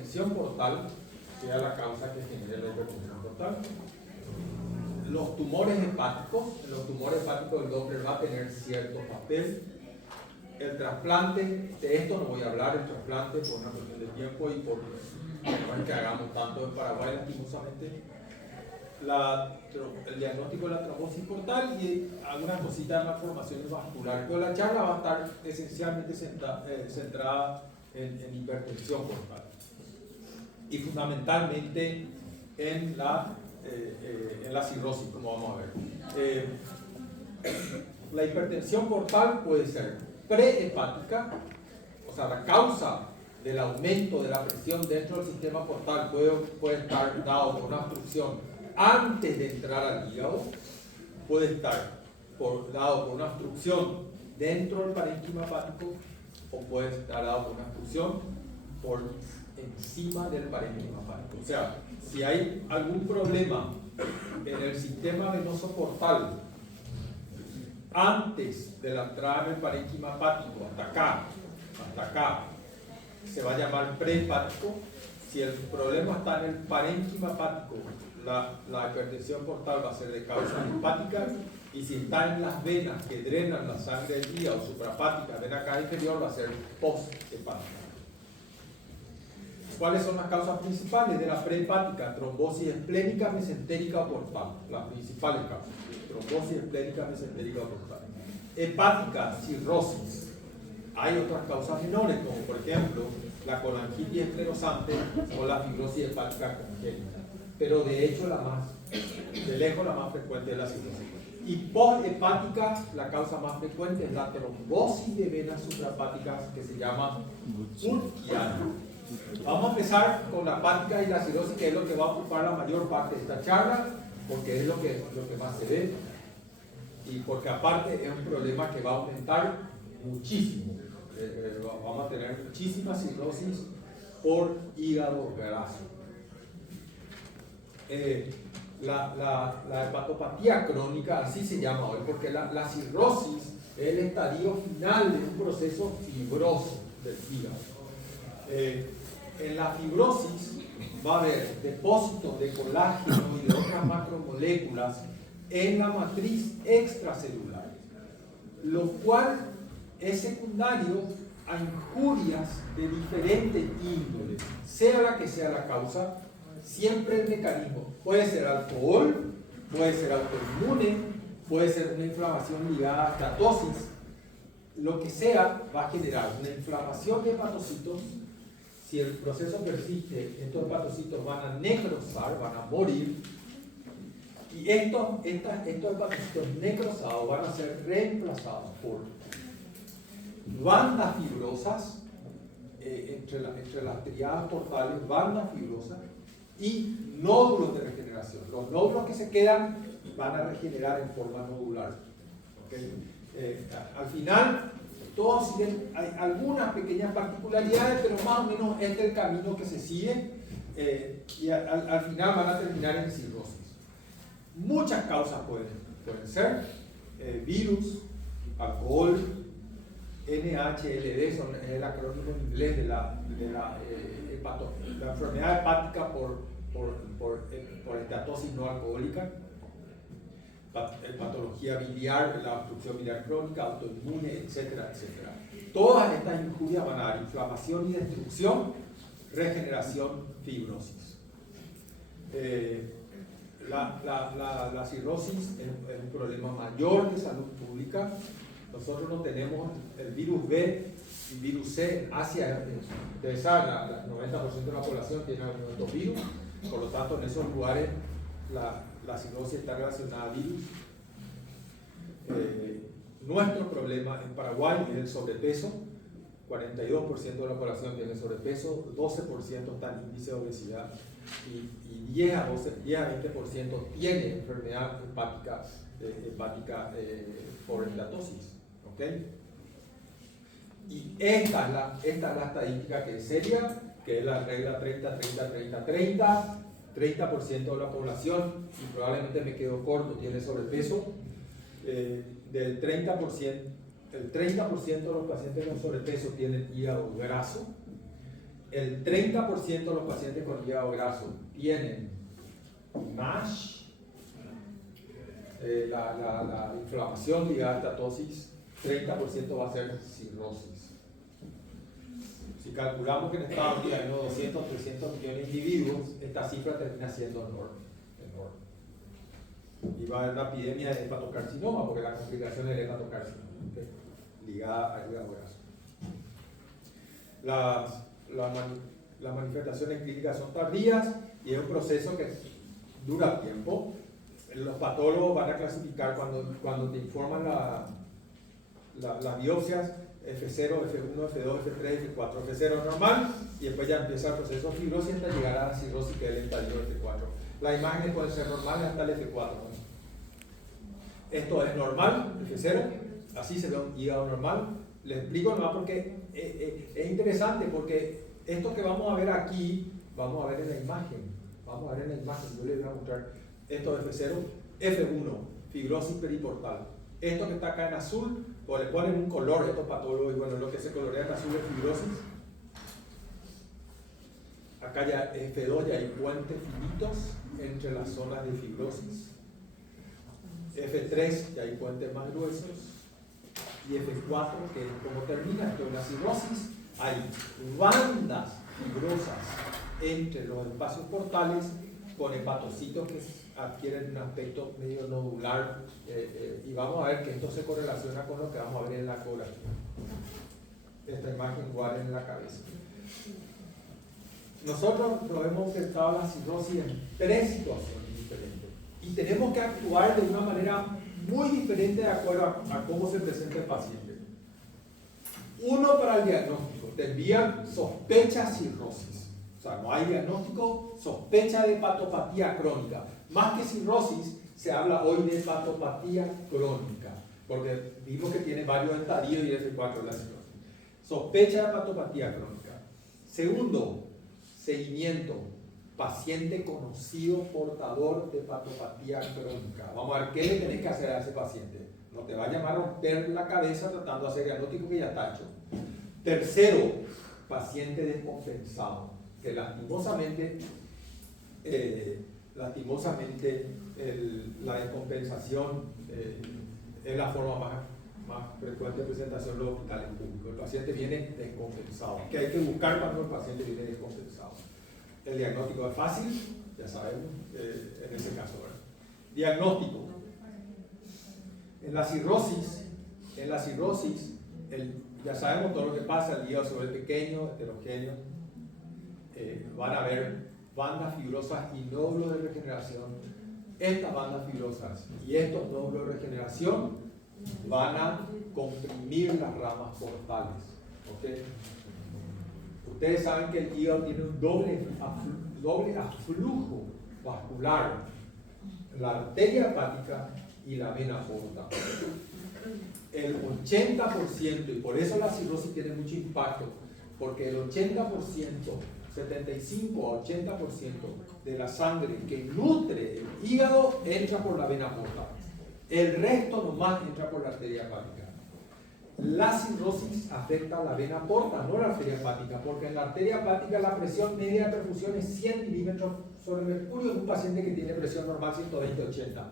hipertensión portal sea la causa que genere la hipertensión portal. Los tumores hepáticos el Doppler va a tener cierto papel. El trasplante, de esto no voy a hablar, el trasplante por una cuestión de tiempo y porque no es que hagamos tanto en Paraguay, lastimosamente. El diagnóstico de la trombosis portal y algunas cositas de malformaciones vasculares. Pero la charla va a estar esencialmente centrada en hipertensión portal y fundamentalmente en la cirrosis, como vamos a ver. La hipertensión portal puede ser prehepática, o sea, la causa del aumento de la presión dentro del sistema portal puede estar dado por una obstrucción antes de entrar al hígado, puede estar dado por una obstrucción dentro del parénquima hepático o puede estar dado por una obstrucción por encima del parénquima hepático. O sea, si hay algún problema en el sistema venoso portal antes de la entrada del parénquima hepático, hasta acá, se va a llamar prehepático. Si el problema está en el parénquima hepático, la hipertensión portal va a ser de causa hepática, y si está en las venas que drenan la sangre del hígado, suprahepática, vena cava inferior, va a ser posthepática. ¿Cuáles son las causas principales de la prehepática? Trombosis esplénica, mesentérica o portal. Las principales causas. Trombosis esplénica, mesentérica o portal. Hepática, cirrosis. Hay otras causas menores, como por ejemplo la colangitis esclerosante o la fibrosis hepática congénita. Pero de hecho de lejos la más frecuente es la cirrosis. Y posthepática, la causa más frecuente es la trombosis de venas suprahepáticas que se llama Burkian. Vamos a empezar con la hepática y la cirrosis, que es lo que va a ocupar la mayor parte de esta charla, porque es lo que más se ve y porque aparte es un problema que va a aumentar muchísimo. Vamos a tener muchísima cirrosis por hígado graso. La hepatopatía crónica, así se llama hoy, porque la cirrosis es el estadio final de un proceso fibroso del hígado. En la fibrosis va a haber depósitos de colágeno y de otras macromoléculas en la matriz extracelular, lo cual es secundario a injurias de diferentes índoles, sea la que sea la causa. Siempre el mecanismo puede ser alcohol, puede ser autoinmune, puede ser una inflamación ligada a estatosis, lo que sea va a generar una inflamación de hepatocitos. Si el proceso persiste, estos hepatocitos van a necrosar, van a morir, y estos hepatocitos necrosados van a ser reemplazados por bandas fibrosas, entre las triadas portales, bandas fibrosas y nódulos de regeneración. Los nódulos que se quedan van a regenerar en forma nodular. ¿Okay? Al final, todos siguen, hay algunas pequeñas particularidades, pero más o menos este es el camino que se sigue, y al final van a terminar en cirrosis. Muchas causas pueden ser virus, alcohol, NHLD, es el acrónimo en inglés de la enfermedad hepática por estatosis no alcohólica, patología biliar, la obstrucción biliar crónica, autoinmune, etcétera, etcétera. Todas estas injurias van a dar inflamación y destrucción, regeneración, fibrosis. La cirrosis es un problema mayor de salud pública. Nosotros no tenemos el virus B y virus C hacia el 90% de la población tiene alguno de estos virus, por lo tanto en esos lugares la cirrosis está relacionada a virus. Nuestro problema en Paraguay es el sobrepeso. 42% de la población tiene sobrepeso, 12% está en índice de obesidad y 10 a 20% tiene enfermedad hepática por estatosis. ¿Okay? Y esta es la estadística que es seria, que es la regla 30-30-30-30. 30% de la población, y probablemente me quedo corto, tiene sobrepeso. Del 30%, el 30% de los pacientes con sobrepeso tienen hígado graso. el 30% de los pacientes con hígado graso tienen MASH, la inflamación ligada a estatosis, 30% va a ser cirrosis. Si calculamos que en Estados Unidos hay unos 200, 300 millones de individuos, esta cifra termina siendo enorme. Y va a haber una epidemia de hepatocarcinoma, porque la complicación es el hepatocarcinoma, ¿okay? Ligada al hígado graso. Las manifestaciones clínicas son tardías y es un proceso que dura tiempo. Los patólogos van a clasificar cuando te informan las biopsias F0, F1, F2, F3, F4, F0 normal, y después ya empieza el proceso de fibrosis hasta llegar a la cirrosis, que es el estadio F4. Las imágenes pueden ser normales hasta el F4, ¿no? Esto es normal, F0, así se ve un hígado normal. Les explico nomás porque es interesante, porque esto que vamos a ver aquí, vamos a ver en la imagen. Vamos a ver en la imagen, yo les voy a mostrar esto de F0, F1, fibrosis periportal. Esto que está acá en azul, o le ponen un color estos patólogos, y bueno, lo que se colorea en azul es fibrosis. Acá ya F2 ya hay puentes finitos entre las zonas de fibrosis. F3 ya hay puentes más gruesos. Y F4, que es como termina esto en la cirrosis, hay bandas fibrosas entre los espacios portales con hepatocitos que adquieren un aspecto medio nodular, y vamos a ver que esto se correlaciona con lo que vamos a ver en la ecografía. Esta imagen igual en la cabeza. Nosotros nos hemos enfrentado a la cirrosis en 3 situaciones diferentes y tenemos que actuar de una manera muy diferente de acuerdo a cómo se presenta el paciente. Uno, para el diagnóstico, te envían sospecha cirrosis. O sea, no hay diagnóstico, sospecha de hepatopatía crónica. Más que cirrosis, se habla hoy de hepatopatía crónica, porque vimos que tiene varios estadios y el F4 es la cirrosis. Sospecha de hepatopatía crónica. Segundo, seguimiento. Paciente conocido portador de hepatopatía crónica. Vamos a ver qué le tenés que hacer a ese paciente. No te vayas a romper la cabeza tratando de hacer diagnóstico que ya está hecho. Tercero, paciente descompensado, que lastimosamente la descompensación es la forma más frecuente de presentación en los hospitales públicos. El paciente viene descompensado. ¿Qué hay que buscar cuando el paciente viene descompensado? El diagnóstico es fácil, ya sabemos, en ese caso, ¿verdad? Diagnóstico. En la cirrosis, ya sabemos todo lo que pasa, el hígado se vuelve pequeño, heterogéneo, van a haber bandas fibrosas y nódulos de regeneración. Estas bandas fibrosas y estos nódulos de regeneración van a comprimir las ramas portales, ¿okay? Ustedes saben que el hígado tiene un doble aflujo vascular, la arteria hepática y la vena porta. El 80%, y por eso la cirrosis tiene mucho impacto, porque el 80%, 75 a 80% de la sangre que nutre el hígado entra por la vena porta. El resto nomás entra por la arteria hepática. La cirrosis afecta a la vena porta, no la arteria hepática, porque en la arteria hepática la presión media de perfusión es 100 milímetros sobre mercurio en un paciente que tiene presión normal 120-80.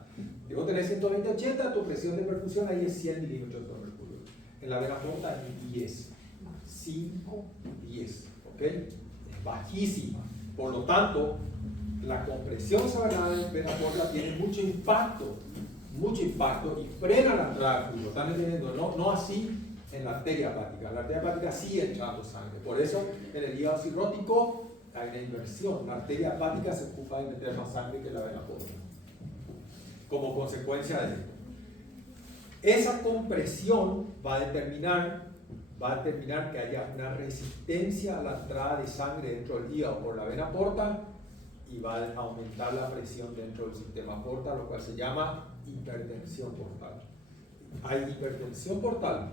Debo tener 120-80, tu presión de perfusión ahí es 100 milímetros sobre mercurio. En la vena porta es 10, 5, 10, ¿ok? Es bajísima. Por lo tanto, la compresión sagrada de vena porta tiene mucho impacto y frena la entrada de flujo. ¿Están entendiendo? No así en la arteria hepática. En la arteria hepática sigue entrando sangre. Por eso en el hígado cirrótico hay una inversión. La arteria hepática se ocupa de meter más sangre que la vena porta. Como consecuencia de esto, esa compresión va a determinar que haya una resistencia a la entrada de sangre dentro del hígado por la vena porta y va a aumentar la presión dentro del sistema porta, lo cual se llama hipertensión portal. Hay hipertensión portal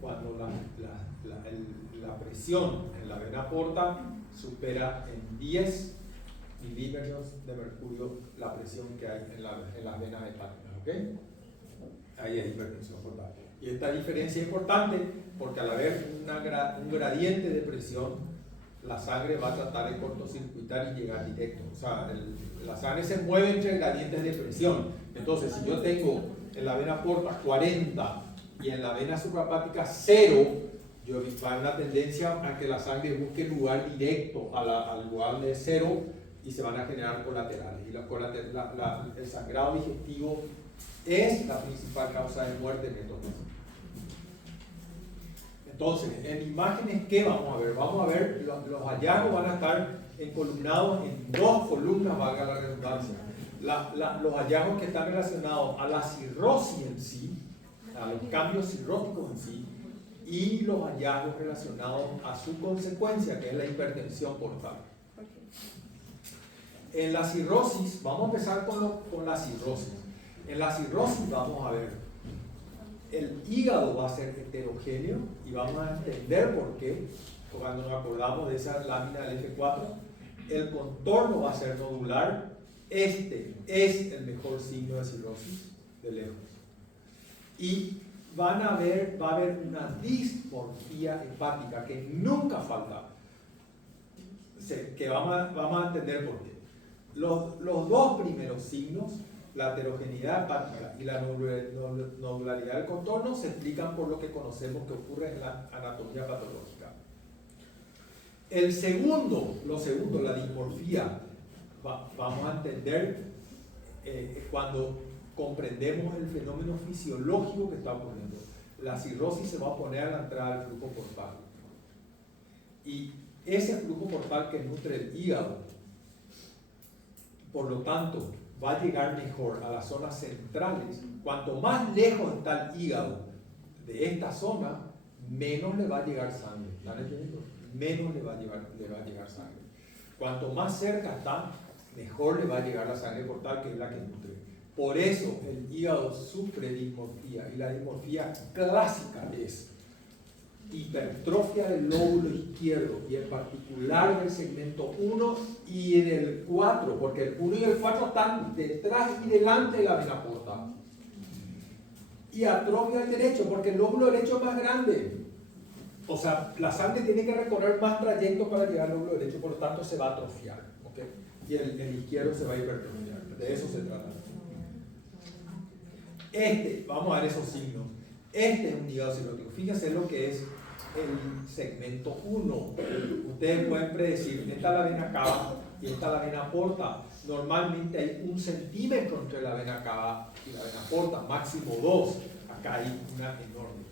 cuando la presión en la vena porta supera en 10 milímetros de mercurio la presión que hay en las venas hepáticas, ¿ok? Ahí es hipertensión portal. Y esta diferencia es importante porque al haber un gradiente de presión, la sangre va a tratar de cortocircuitar y llegar directo. O sea, la sangre se mueve entre gradientes de presión. Entonces, si yo tengo en la vena porta 40 y en la vena suprahepática 0, va a haber una tendencia a que la sangre busque el lugar directo al lugar de 0 y se van a generar colaterales. Y el sangrado digestivo es la principal causa de muerte en estos casos. Entonces, en imágenes, ¿qué vamos a ver? Vamos a ver, los hallazgos van a estar encolumnados en 2 columnas, valga la redundancia. Los hallazgos que están relacionados a la cirrosis en sí, a los cambios cirróticos en sí, y los hallazgos relacionados a su consecuencia, que es la hipertensión portal. En la cirrosis, vamos a empezar con la cirrosis. En la cirrosis vamos a ver, el hígado va a ser heterogéneo y vamos a entender por qué, cuando nos acordamos de esa lámina del F4, el contorno va a ser nodular. Este es el mejor signo de cirrosis de lejos. Y va a haber una dismorfía hepática que nunca falta, que vamos a entender por qué. Los 2 primeros signos, la heterogeneidad hepática y la nodularidad del contorno, se explican por lo que conocemos que ocurre en la anatomía patológica. Lo segundo, la dismorfía, vamos a entender cuando comprendemos el fenómeno fisiológico que está ocurriendo. La cirrosis se va a poner a la entrada del flujo portal. Y ese flujo portal que nutre el hígado, por lo tanto, va a llegar mejor a las zonas centrales. Cuanto más lejos está el hígado de esta zona, menos le va a llegar sangre. ¿Están entendiendo? Menos le va a llegar sangre. Cuanto más cerca está, mejor le va a llegar la sangre portal, que es la que nutre. Por eso el hígado sufre dismorfía, y la dismorfía clásica es hipertrofia del lóbulo izquierdo, y en particular del segmento 1 y del 4, porque el 1 y el 4 están detrás y delante de la vena porta. Y atrofia del derecho, porque el lóbulo derecho es más grande. O sea, la sangre tiene que recorrer más trayecto para llegar al lóbulo derecho, por lo tanto se va a atrofiar, ¿okay? Y el izquierdo se va a hipertrofiar. De eso se trata. Vamos a ver esos signos. Este es un hígado cirrótico. Fíjense lo que es el segmento 1. Ustedes pueden predecir, esta es la vena cava y esta es la vena porta. Normalmente hay 1 centímetro entre la vena cava y la vena porta, máximo 2. Acá hay una enorme.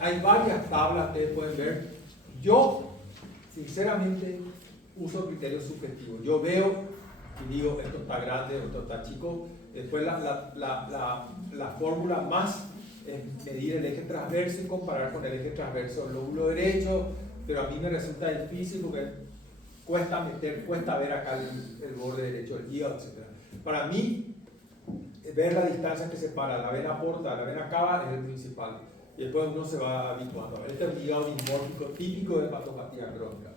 Hay varias tablas, ustedes pueden ver. Yo, sinceramente, uso criterios subjetivos. Yo veo y digo, esto está grande, esto está chico. Después la fórmula más es medir el eje transverso y comparar con el eje transverso del lóbulo derecho, pero a mí me resulta difícil porque cuesta ver acá el borde derecho del hígado, etc. Para mí, ver la distancia que separa la vena porta de la vena cava es el principal, y después uno se va habituando. Este es un hígado dismórfico típico de hepatopatía crónica.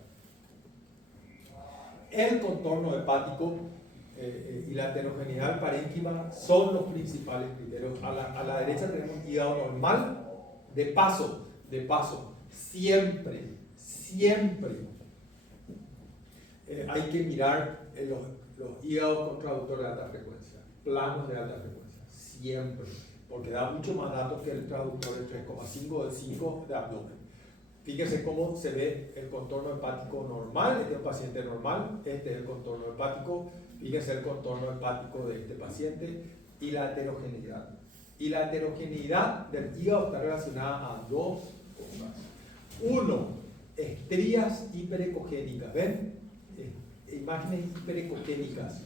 El contorno hepático y la heterogeneidad del parénquima son los principales criterios. A la derecha tenemos hígado normal. De paso, siempre hay que mirar los hígados con traductor de alta frecuencia, planos de alta frecuencia, siempre, porque da mucho más datos que el traductor de 3,5 o de 5 de abdomen. Fíjense cómo se ve el contorno hepático normal. Este es un paciente normal, este es el contorno hepático. Fíjense el contorno hepático de este paciente y la heterogeneidad. Y la heterogeneidad del hígado está relacionada a 2 cosas. 1, estrías hiperecogénicas. ¿Ven? Imágenes hiperecogénicas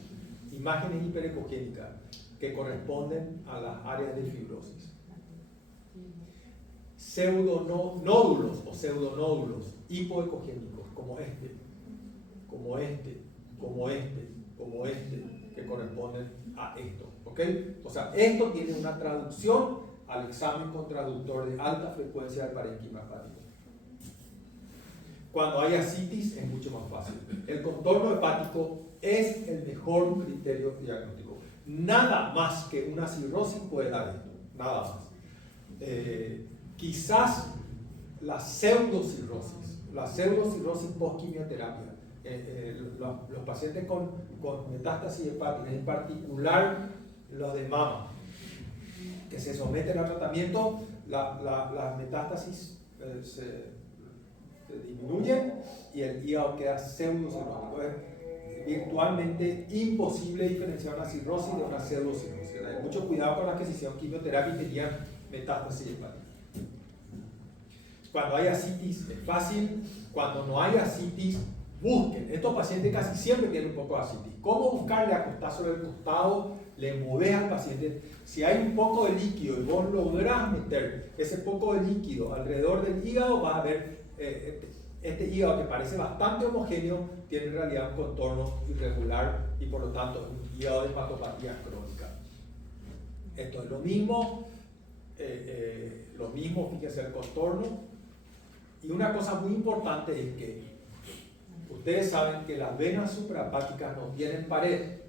que corresponden a las áreas de fibrosis. Pseudonódulos o pseudonódulos hipoecogénicos, como este, que corresponden a esto. ¿Ok? O sea, esto tiene una traducción al examen con traductor de alta frecuencia del parénquima hepático. Cuando hay ascitis es mucho más fácil. El contorno hepático es el mejor criterio diagnóstico. Nada más que una cirrosis puede dar esto. Nada más. Quizás la pseudocirrosis post-quimioterapia, los pacientes con metástasis hepática, en particular los de mama, que se someten al tratamiento, las metástasis se disminuyen y el hígado queda pseudocirrótico. Es virtualmente imposible diferenciar una cirrosis de una pseudocirrosis. Hay mucho cuidado con las que se hicieron quimioterapia y tenían metástasis hepática. Cuando hay ascitis es fácil, cuando no hay ascitis, busquen. Estos pacientes casi siempre tienen un poco de ascitis. ¿Cómo buscarle? Acostar sobre el costado, le mueves al paciente. Si hay un poco de líquido y vos lográs meter ese poco de líquido alrededor del hígado, vas a ver este hígado que parece bastante homogéneo, tiene en realidad un contorno irregular y por lo tanto un hígado de hepatopatía crónica. Esto es lo mismo, fíjense el contorno. Y una cosa muy importante es que ustedes saben que las venas suprahepáticas no tienen pared.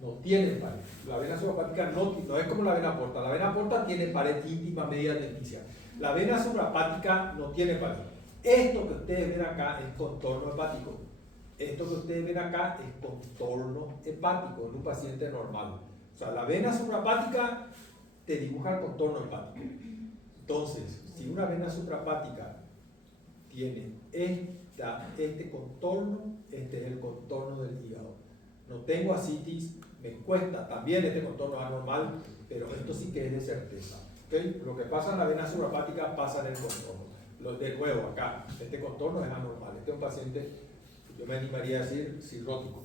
No tienen pared. La vena suprahepática no es como la vena porta. La vena porta tiene pared íntima media adventicia. La vena suprahepática no tiene pared. Esto que ustedes ven acá es contorno hepático. Esto que ustedes ven acá es contorno hepático en un paciente normal. O sea, la vena suprahepática te dibuja el contorno hepático. Entonces, si una vena suprahepática tiene este contorno, este es el contorno del hígado. No tengo ascitis, me cuesta también este contorno anormal, pero esto sí que es de certeza. ¿Okay? Lo que pasa en la vena suprahepática pasa en el contorno. De nuevo, acá, este contorno es anormal. Este es un paciente, yo me animaría a decir, cirrótico.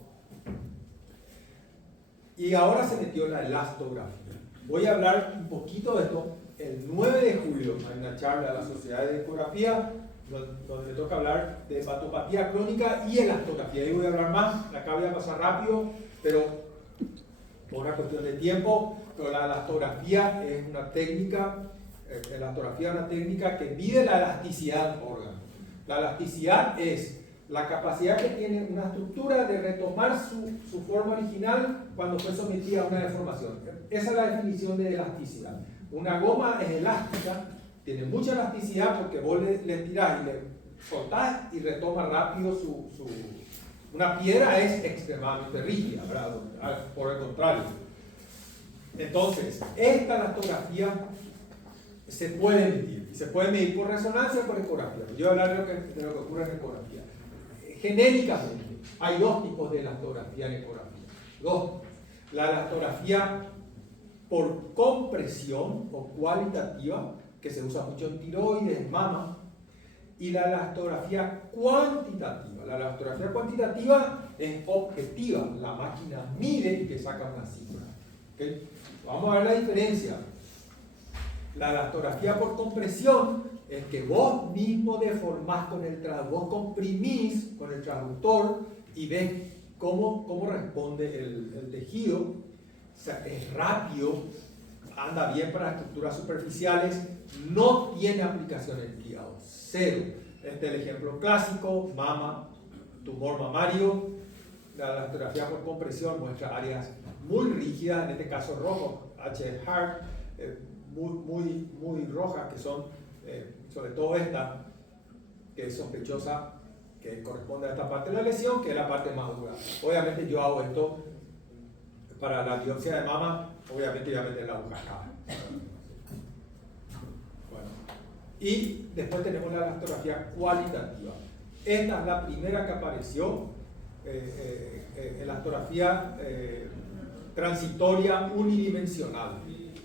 Y ahora se metió la elastografía. Voy a hablar un poquito de esto. El 9 de julio hay una charla de la Sociedad de Ecografía donde me toca hablar de hepatopatía crónica y elastografía. Ahí voy a hablar más, acá voy a pasar rápido, pero por una cuestión de tiempo. Pero la elastografía es una técnica, que mide la elasticidad del órgano. La elasticidad es la capacidad que tiene una estructura de retomar su forma original cuando fue sometida a una deformación. Esa es la definición de elasticidad. Una goma es elástica, tiene mucha elasticidad porque vos le tirás y le soltás y retoma rápido Una piedra es extremadamente rígida, ¿verdad? Por el contrario. Entonces, esta elastografía se puede medir. Y se puede medir por resonancia o por ecografía. Yo voy a hablar de lo que ocurre en ecografía. Genéricamente, hay dos tipos de elastografía en ecografía. Dos. La elastografía por compresión o cualitativa, que se usa mucho en tiroides, mama, y la elastografía cuantitativa. La elastografía cuantitativa es objetiva, la máquina mide y te saca una cifra. ¿Okay? Vamos a ver la diferencia. La elastografía por compresión es que vos mismo deformás con el vos comprimís con el transductor y ves cómo responde el tejido. O sea, es rápido, anda bien para estructuras superficiales, no tiene aplicación en el hígado, cero. Este es el ejemplo clásico, mama, tumor mamario. La elastografía por compresión muestra áreas muy rígidas, en este caso rojo, H. Hart, muy rojas, que son, sobre todo esta, que es sospechosa, que corresponde a esta parte de la lesión, que es la parte más dura. Obviamente yo hago esto para la biopsia de mama, obviamente voy a meter la aguja acá. Bueno. Y después tenemos la elastografía cualitativa. Esta es la primera que apareció, elastografía transitoria unidimensional.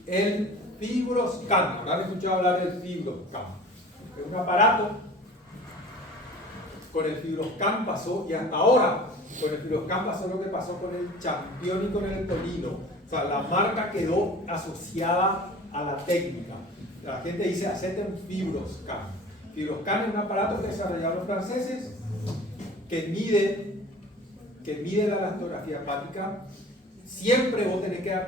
El FibroScan. ¿Habrán escuchado hablar del FibroScan? Es un aparato. Con el FibroScan pasó, y hasta ahora, con el FibroScan pasó lo que pasó con el Champion y con el Tolino. O sea, la marca quedó asociada a la técnica. La gente dice, hacete un FibroScan. FibroScan es un aparato que desarrollaron los franceses que mide la elastografía hepática. Siempre vos tenés que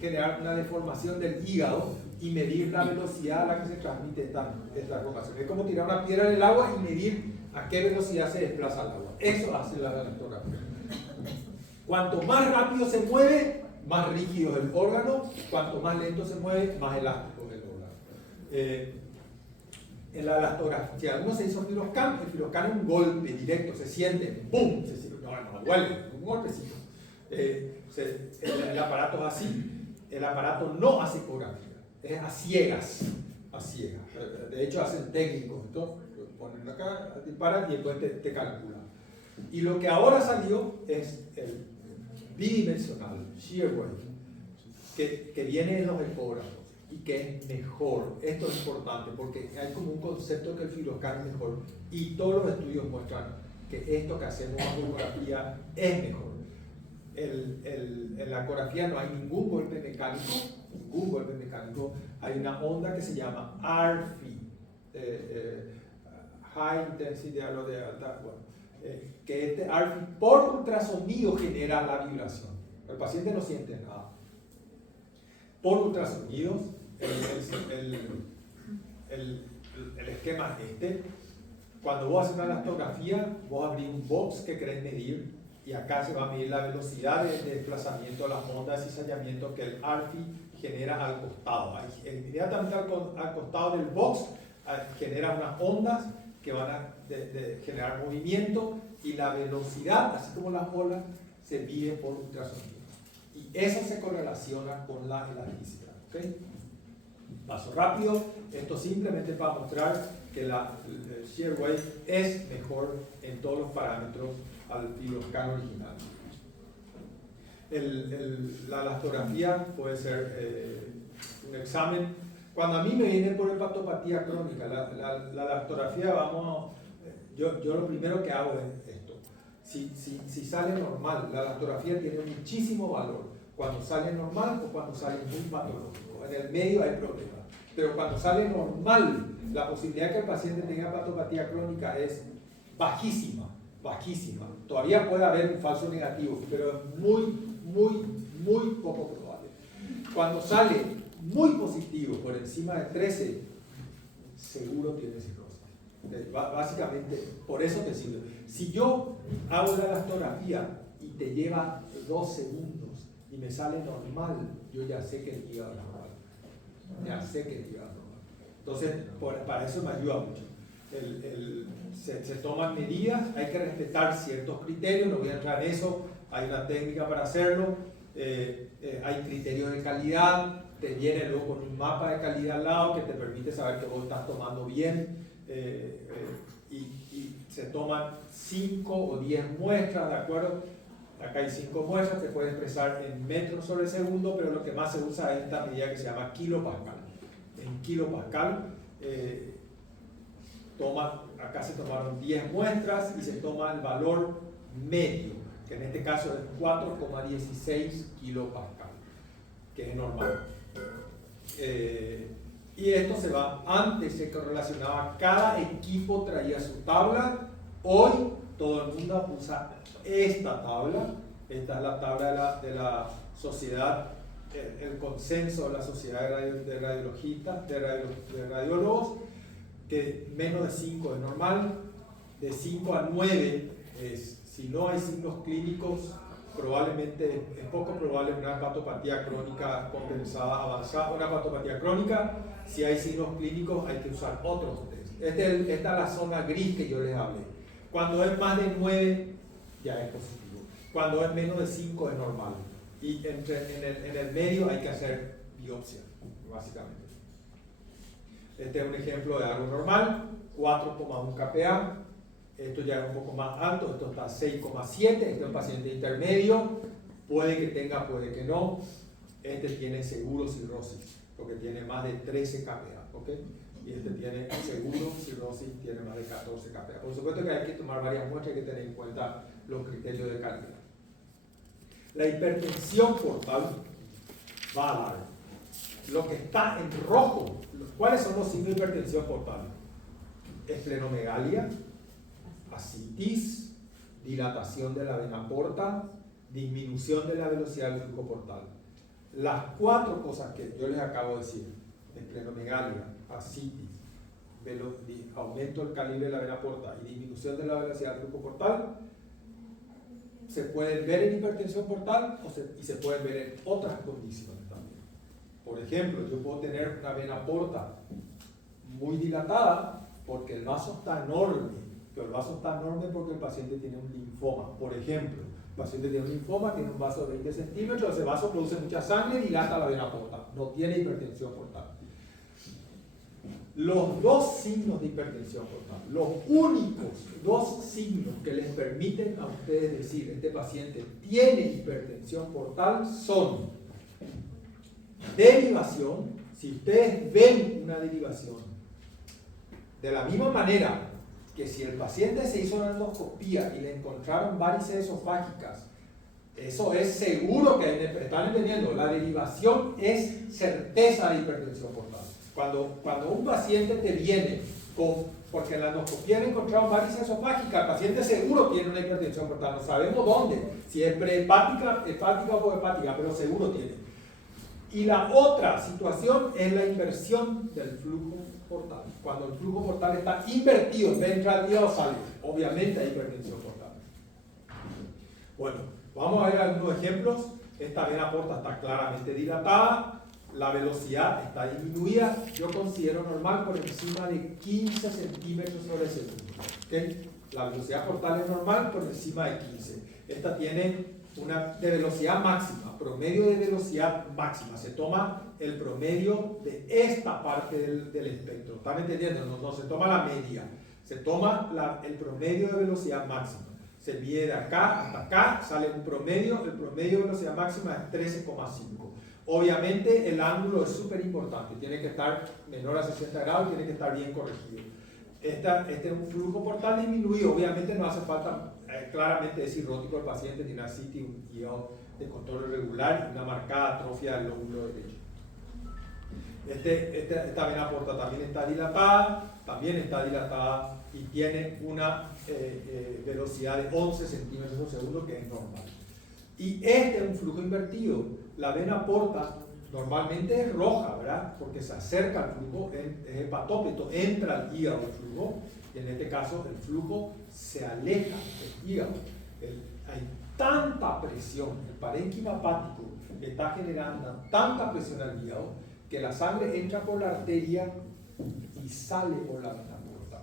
generar una deformación del hígado y medir la velocidad a la que se transmite esta deformación. Es como tirar una piedra en el agua y medir a qué velocidad se desplaza el agua. Eso hace la elastografía. Cuanto más rápido se mueve, más rígido es el órgano. Cuanto más lento se mueve, más elástico es el órgano. En la elastografía, si alguno se hizo Fibroscan, el Fibroscan es un golpe directo, se siente, ¡pum! No duele, un golpecito. El aparato es así, el aparato no hace ecografía, es a ciegas, a ciegas. De hecho hacen técnicos, entonces ponen acá, disparan y después te calcula. Y lo que ahora salió es el bidimensional, shear wave, que viene en los ecógrafos y que es mejor. Esto es importante porque hay como un concepto que el Fibroscan es mejor y todos los estudios muestran que esto que hacemos en ecografía es mejor. En la ecografía no hay ningún golpe mecánico, hay una onda que se llama RFI, High Intensity, algo de alta, bueno, que este RFI por ultrasonido genera la vibración. El paciente no siente nada. Por ultrasonidos, el esquema es este. Cuando vos haces una elastografía, vos abrís un box que querés medir y acá se va a medir la velocidad de desplazamiento de las ondas y cizallamiento que el RFI genera al costado. Inmediatamente al costado del box genera unas ondas que van a generar movimiento y la velocidad, así como las olas, se mide por ultrasonido. Y eso se correlaciona con la elasticidad. ¿Okay? Paso rápido, esto simplemente para mostrar que el shear wave es mejor en todos los parámetros al Fibroscan original. La elastografía puede ser un examen. Cuando a mí me viene por hepatopatía crónica, la elastografía, yo lo primero que hago es esto. Si sale normal, la elastografía tiene muchísimo valor cuando sale normal o cuando sale muy patológico. En el medio hay problemas. Pero cuando sale normal, la posibilidad de que el paciente tenga hepatopatía crónica es bajísima, bajísima. Todavía puede haber un falso negativo, pero es muy poco probable. Cuando sale muy positivo, por encima de 13, seguro tiene cirrosis. Básicamente, por eso te sirve. Si yo hago la elastografía y te lleva 2 segundos y me sale normal, yo ya sé que el hígado es normal. Ya sé que el hígado es normal. Entonces, para eso me ayuda mucho. Se toman medidas, hay que respetar ciertos criterios, no voy a entrar en eso, hay una técnica para hacerlo, hay criterios de calidad, te viene luego con un mapa de calidad al lado que te permite saber que vos estás tomando bien, y se toman 5 o 10 muestras, ¿de acuerdo? Acá hay 5 muestras, se puede expresar en metros sobre segundo, pero lo que más se usa es esta medida que se llama kilopascal. En kilopascal, acá se tomaron 10 muestras y se toma el valor medio, que en este caso es 4,16 kilopascal, que es normal. Y esto se va, antes se correlacionaba, cada equipo traía su tabla, hoy todo el mundo usa esta tabla, esta es la tabla de la sociedad, el consenso de la sociedad de radiologistas, de radiólogos, que menos de 5 es normal, de 5 a 9 es, si no hay signos clínicos, probablemente es poco probable una hepatopatía crónica compensada avanzada, una hepatopatía crónica. Si hay signos clínicos hay que usar otros test. Esta es la zona gris que yo les hablé. Cuando es más de 9 ya es positivo, cuando es menos de 5 es normal, y en el medio hay que hacer biopsia, básicamente. Este es un ejemplo de algo normal, 4,1 kPa. Esto ya es un poco más alto, esto está 6,7, este es un paciente intermedio, puede que tenga, puede que no. Este tiene seguro cirrosis, porque tiene más de 13 kPa, ¿ok? Y este tiene seguro cirrosis, tiene más de 14 kPa. Por supuesto que hay que tomar varias muestras, hay que tener en cuenta los criterios de calidad. La hipertensión portal va a dar lo que está en rojo. ¿Cuáles son los signos de hipertensión portal? Esplenomegalia, ascitis, dilatación de la vena porta, disminución de la velocidad del flujo portal. Las 4 cosas que yo les acabo de decir, esplenomegalia, ascitis, aumento del calibre de la vena porta y disminución de la velocidad del flujo portal, se pueden ver en hipertensión portal y se pueden ver en otras condiciones también. Por ejemplo, yo puedo tener una vena porta muy dilatada porque el vaso está enorme, pero el vaso está enorme porque el paciente tiene un linfoma. Por ejemplo, el paciente tiene un linfoma, tiene un vaso de 20 centímetros, ese vaso produce mucha sangre y dilata la vena porta, no tiene hipertensión portal. Los dos signos de hipertensión portal, los únicos dos signos que les permiten a ustedes decir este paciente tiene hipertensión portal son derivación. Si ustedes ven una derivación, de la misma manera que si el paciente se hizo una endoscopía y le encontraron varices esofágicas, eso es seguro que están entendiendo, la derivación es certeza de hipertensión portal. Cuando un paciente te viene porque en la endoscopía le encontraron varices esofágicas, el paciente seguro tiene una hipertensión portal, no sabemos dónde, si es prehepática, hepática o poshepática, pero seguro tiene. Y la otra situación es la inversión del flujo portal. Cuando el flujo portal está invertido, en vez de entrar al hígado sale, obviamente hay hipertensión portal. Bueno, vamos a ver algunos ejemplos. Esta vena porta está claramente dilatada, la velocidad está disminuida, yo considero normal por encima de 15 centímetros sobre segundo. ¿Okay? La velocidad portal es normal por encima de 15. Esta tiene una de velocidad máxima, promedio de velocidad máxima. Se toma el promedio de esta parte del espectro. ¿Están entendiendo? No se toma la media. Se toma el promedio de velocidad máxima. Se mide de acá hasta acá, sale un promedio. El promedio de velocidad máxima es 13,5. Obviamente el ángulo es súper importante. Tiene que estar menor a 60 grados, tiene que estar bien corregido. Este es un flujo portal disminuido. Obviamente no hace falta claramente es cirrótico el paciente, tiene una CITI, un hígado de control irregular y una marcada atrofia del lóbulo derecho. Esta vena porta también está dilatada y tiene una velocidad de 11 centímetros por segundo, que es normal. Y este es un flujo invertido. La vena porta normalmente es roja, ¿verdad? Porque se acerca al flujo, es hepatópeto, entra al hígado el flujo, y en este caso el flujo se aleja del hígado. Hay tanta presión, el parénquima hepático está generando tanta presión al hígado que la sangre entra por la arteria y sale por la vena porta.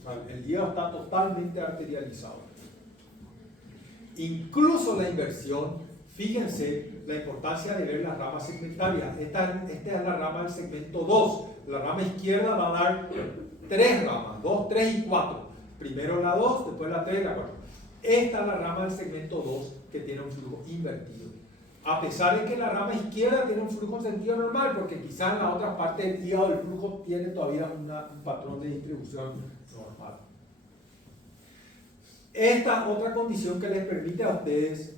O sea, el hígado está totalmente arterializado. Incluso la inversión, fíjense la importancia de ver las ramas segmentarias. Esta es la rama del segmento 2. La rama izquierda va a dar 3 ramas, 2, 3 y 4. Primero la 2, después la 3 y la 4. Esta es la rama del segmento 2 que tiene un flujo invertido. A pesar de que la rama izquierda tiene un flujo en sentido normal, porque quizás en la otra parte del hígado el flujo tiene todavía un patrón de distribución normal. Esta otra condición que les permite a ustedes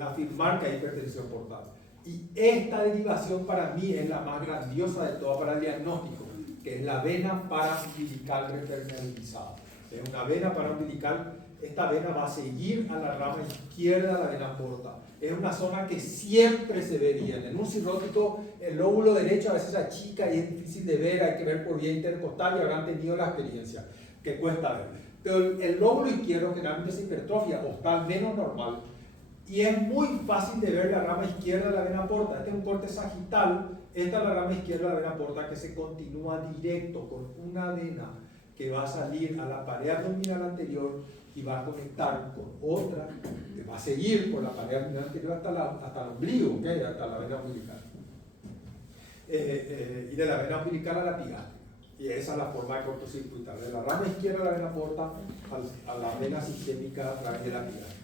afirmar que hay hipertensión portal. Y esta derivación para mí es la más grandiosa de todas para el diagnóstico, que es la vena paraumbilical repermeabilizada. Es una vena paraumbilical. Esta vena va a seguir a la rama izquierda de la vena porta. Es una zona que siempre se ve bien. En un cirrótico, el lóbulo derecho a veces se achica y es difícil de ver, hay que ver por vía intercostal y habrán tenido la experiencia, que cuesta ver. Pero el lóbulo izquierdo generalmente se hipertrofia o está al menos normal. Y es muy fácil de ver la rama izquierda de la vena porta. Este es un corte sagital. Esta es la rama izquierda de la vena porta que se continúa directo con una vena que va a salir a la pared abdominal anterior y va a conectar con otra que va a seguir por la pared abdominal anterior hasta el ombligo, ¿okay? Hasta la vena umbilical. Y de la vena umbilical a la pigástrica. Y esa es la forma de cortocircuitar. De la rama izquierda de la vena porta a la vena sistémica a través de la pigástrica.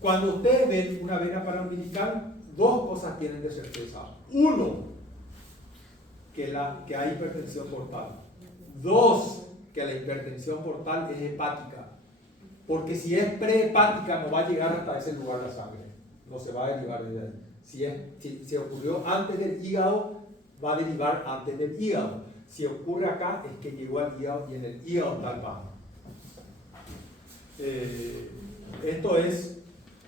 Cuando ustedes ven una vena paraumbilical, dos cosas tienen de certeza. Uno, que hay hipertensión portal. Dos, que la hipertensión portal es hepática. Porque si es prehepática no va a llegar hasta ese lugar la sangre. No se va a derivar desde ahí. Si ocurrió antes del hígado, va a derivar antes del hígado. Si ocurre acá, es que llegó al hígado y en el hígado está el bajo. Esto es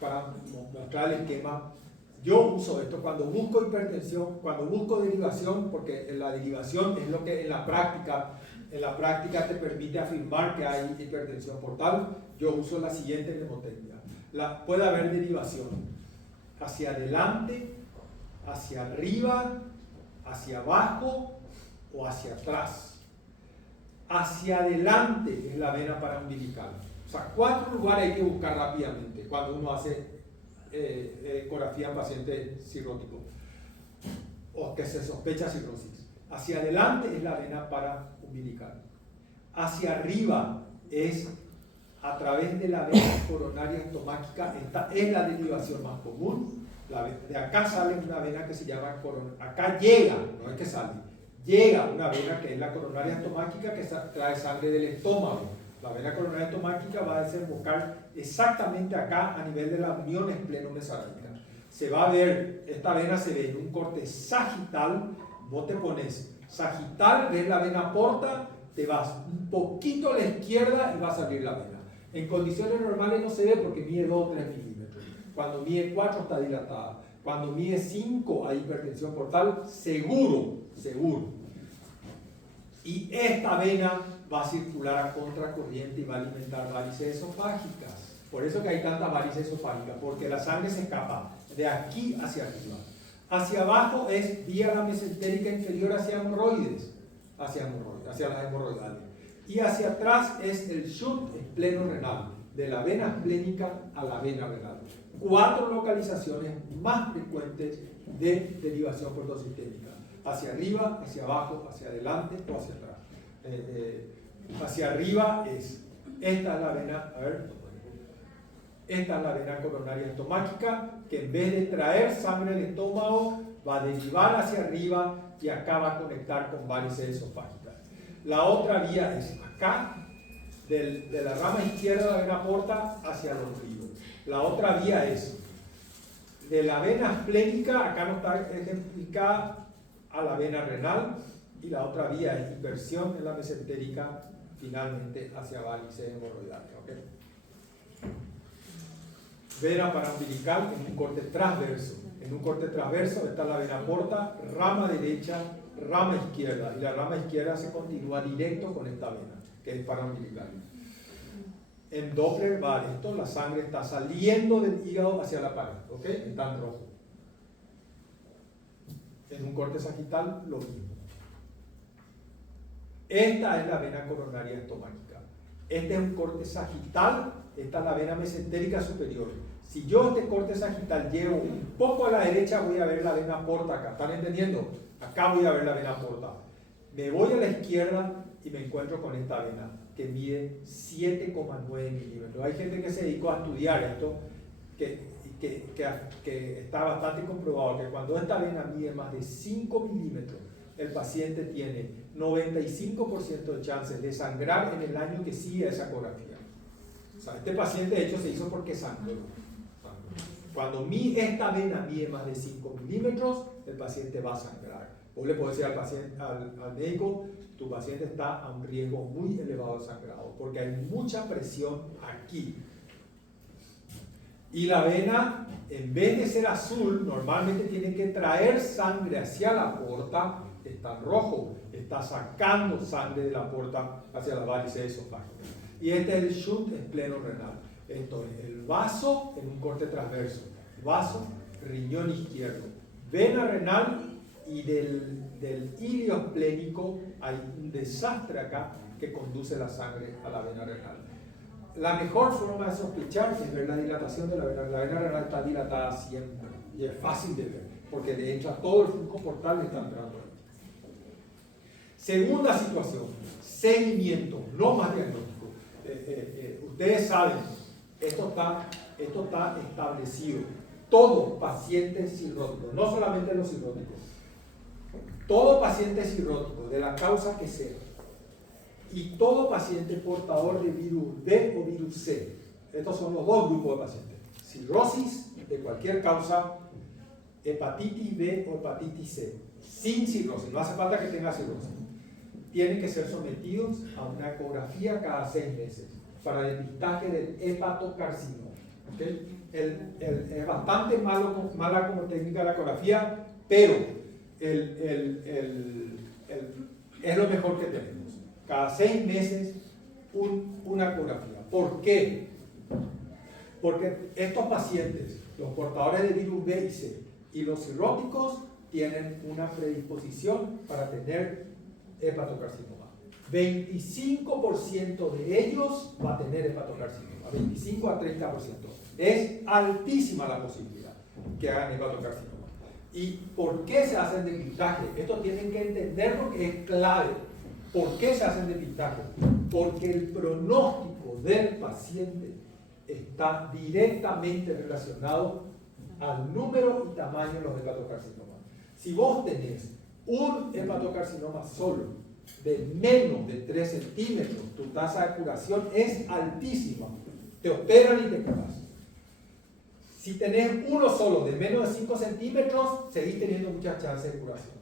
para mostrar el esquema. Yo uso esto cuando busco hipertensión, cuando busco derivación, porque la derivación es lo que en la práctica te permite afirmar que hay hipertensión portal. Yo uso la siguiente mnemotecnia. Puede haber derivación hacia adelante, hacia arriba, hacia abajo o hacia atrás. hacia adelante es la vena paraumbilical. O sea, 4 lugares hay que buscar rápidamente cuando uno hace ecografía en pacientes cirróticos o que se sospecha cirrosis. Hacia adelante es la vena paraumbilical. Hacia arriba es a través de la vena coronaria estomáquica. Esta es la derivación más común. De acá sale una vena que se llama acá llega, no es que sale, llega una vena que es la coronaria estomáquica que trae sangre del estómago. La vena coronaria estomáquica va a desembocar exactamente acá a nivel de la unión esplenomesálica. Se va a ver, esta vena se ve en un corte sagital. Vos te pones sagital, ves la vena porta, te vas un poquito a la izquierda y vas a abrir la vena. En condiciones normales no se ve porque mide 2 o 3 milímetros. Cuando mide 4 está dilatada. Cuando mide 5 hay hipertensión portal, seguro. Y esta vena va a circular a contracorriente y va a alimentar varices esofágicas. Por eso que hay tantas varices esofágicas, porque la sangre se escapa de aquí hacia arriba. Hacia abajo es vía la mesentérica inferior hacia hemorroides, hacia las hemorroidales. Y hacia atrás es el shunt espleno-renal, de la vena esplénica a la vena renal. 4 localizaciones más frecuentes de derivación portosistémica. Hacia arriba, hacia abajo, hacia adelante o hacia atrás. Hacia arriba esta es la vena, esta es la vena coronaria estomáquica, que en vez de traer sangre del estómago, va a derivar hacia arriba y acá va a conectar con varices esofágicas. La otra vía es acá, de la rama izquierda de la vena porta hacia el ombligo. La otra vía es de la vena esplénica, acá no está ejemplificada, a la vena renal, y la otra vía es inversión en la mesentérica, finalmente hacia varices hemorroidales. ¿Okay? Vena paraumbilical en un corte transverso. En un corte transverso está la vena porta, rama derecha, rama izquierda, y la rama izquierda se continúa directo con esta vena, que es paraumbilical. En Doppler va esto, la sangre está saliendo del hígado hacia la pared, ¿ok? Está en rojo. En un corte sagital, lo mismo. Esta es la vena coronaria estomáquica. Este es un corte sagital, esta es la vena mesentérica superior. Si yo este corte sagital llevo un poco a la derecha, voy a ver la vena porta acá. ¿Están entendiendo? Acá voy a ver la vena porta. Me voy a la izquierda y me encuentro con esta vena que mide 7,9 milímetros. Hay gente que se dedicó a estudiar esto, que está bastante comprobado que cuando esta vena mide más de 5 milímetros, el paciente tiene 95% de chances de sangrar en el año que sigue a esa ecografía. O sea, este paciente de hecho se hizo porque sangró. Cuando esta vena mide más de 5 milímetros, el paciente va a sangrar. Vos le podés decir al médico, tu paciente está a un riesgo muy elevado de sangrado, porque hay mucha presión aquí. Y la vena, en vez de ser azul, normalmente tiene que traer sangre hacia la porta, está en rojo, está sacando sangre de la porta hacia las varices esofágicas. Y este es el shunt espleno-renal. Esto es el vaso en un corte transverso, vaso, riñón izquierdo, vena renal, y del ilio esplénico hay un desastre acá que conduce la sangre a la vena renal. La mejor forma de sospechar es ver la dilatación de la vena. La vena renal está dilatada siempre y es fácil de ver porque de hecho todo el flujo portal está entrando ahí. Segunda situación, seguimiento, no más diagnóstico. Ustedes saben, esto está establecido. Todo paciente cirrótico, no solamente los cirróticos, todo paciente cirrótico, de la causa que sea, y todo paciente portador de virus B o virus C, estos son los dos grupos de pacientes, cirrosis de cualquier causa, hepatitis B o hepatitis C, sin cirrosis, no hace falta que tenga cirrosis, tienen que ser sometidos a una ecografía cada 6 meses para el depistaje del hepatocarcinoma. ¿Okay? Es bastante mala como técnica la ecografía, pero es lo mejor que tenemos. Cada 6 meses una ecografía. ¿Por qué? Porque estos pacientes, los portadores de virus B y C y los cirróticos, tienen una predisposición para tener hepatocarcinoma. 25% de ellos va a tener hepatocarcinoma, 25 a 30%. Es altísima la posibilidad que hagan hepatocarcinoma. ¿Y por qué se hacen depistaje? Esto tienen que entenderlo, que es clave. ¿Por qué se hacen depistaje? Porque el pronóstico del paciente está directamente relacionado al número y tamaño de los hepatocarcinomas. Si vos tenés un hepatocarcinoma solo de menos de 3 centímetros, tu tasa de curación es altísima. Te operan y te curas. Si tenés uno solo de menos de 5 centímetros, seguís teniendo muchas chances de curación.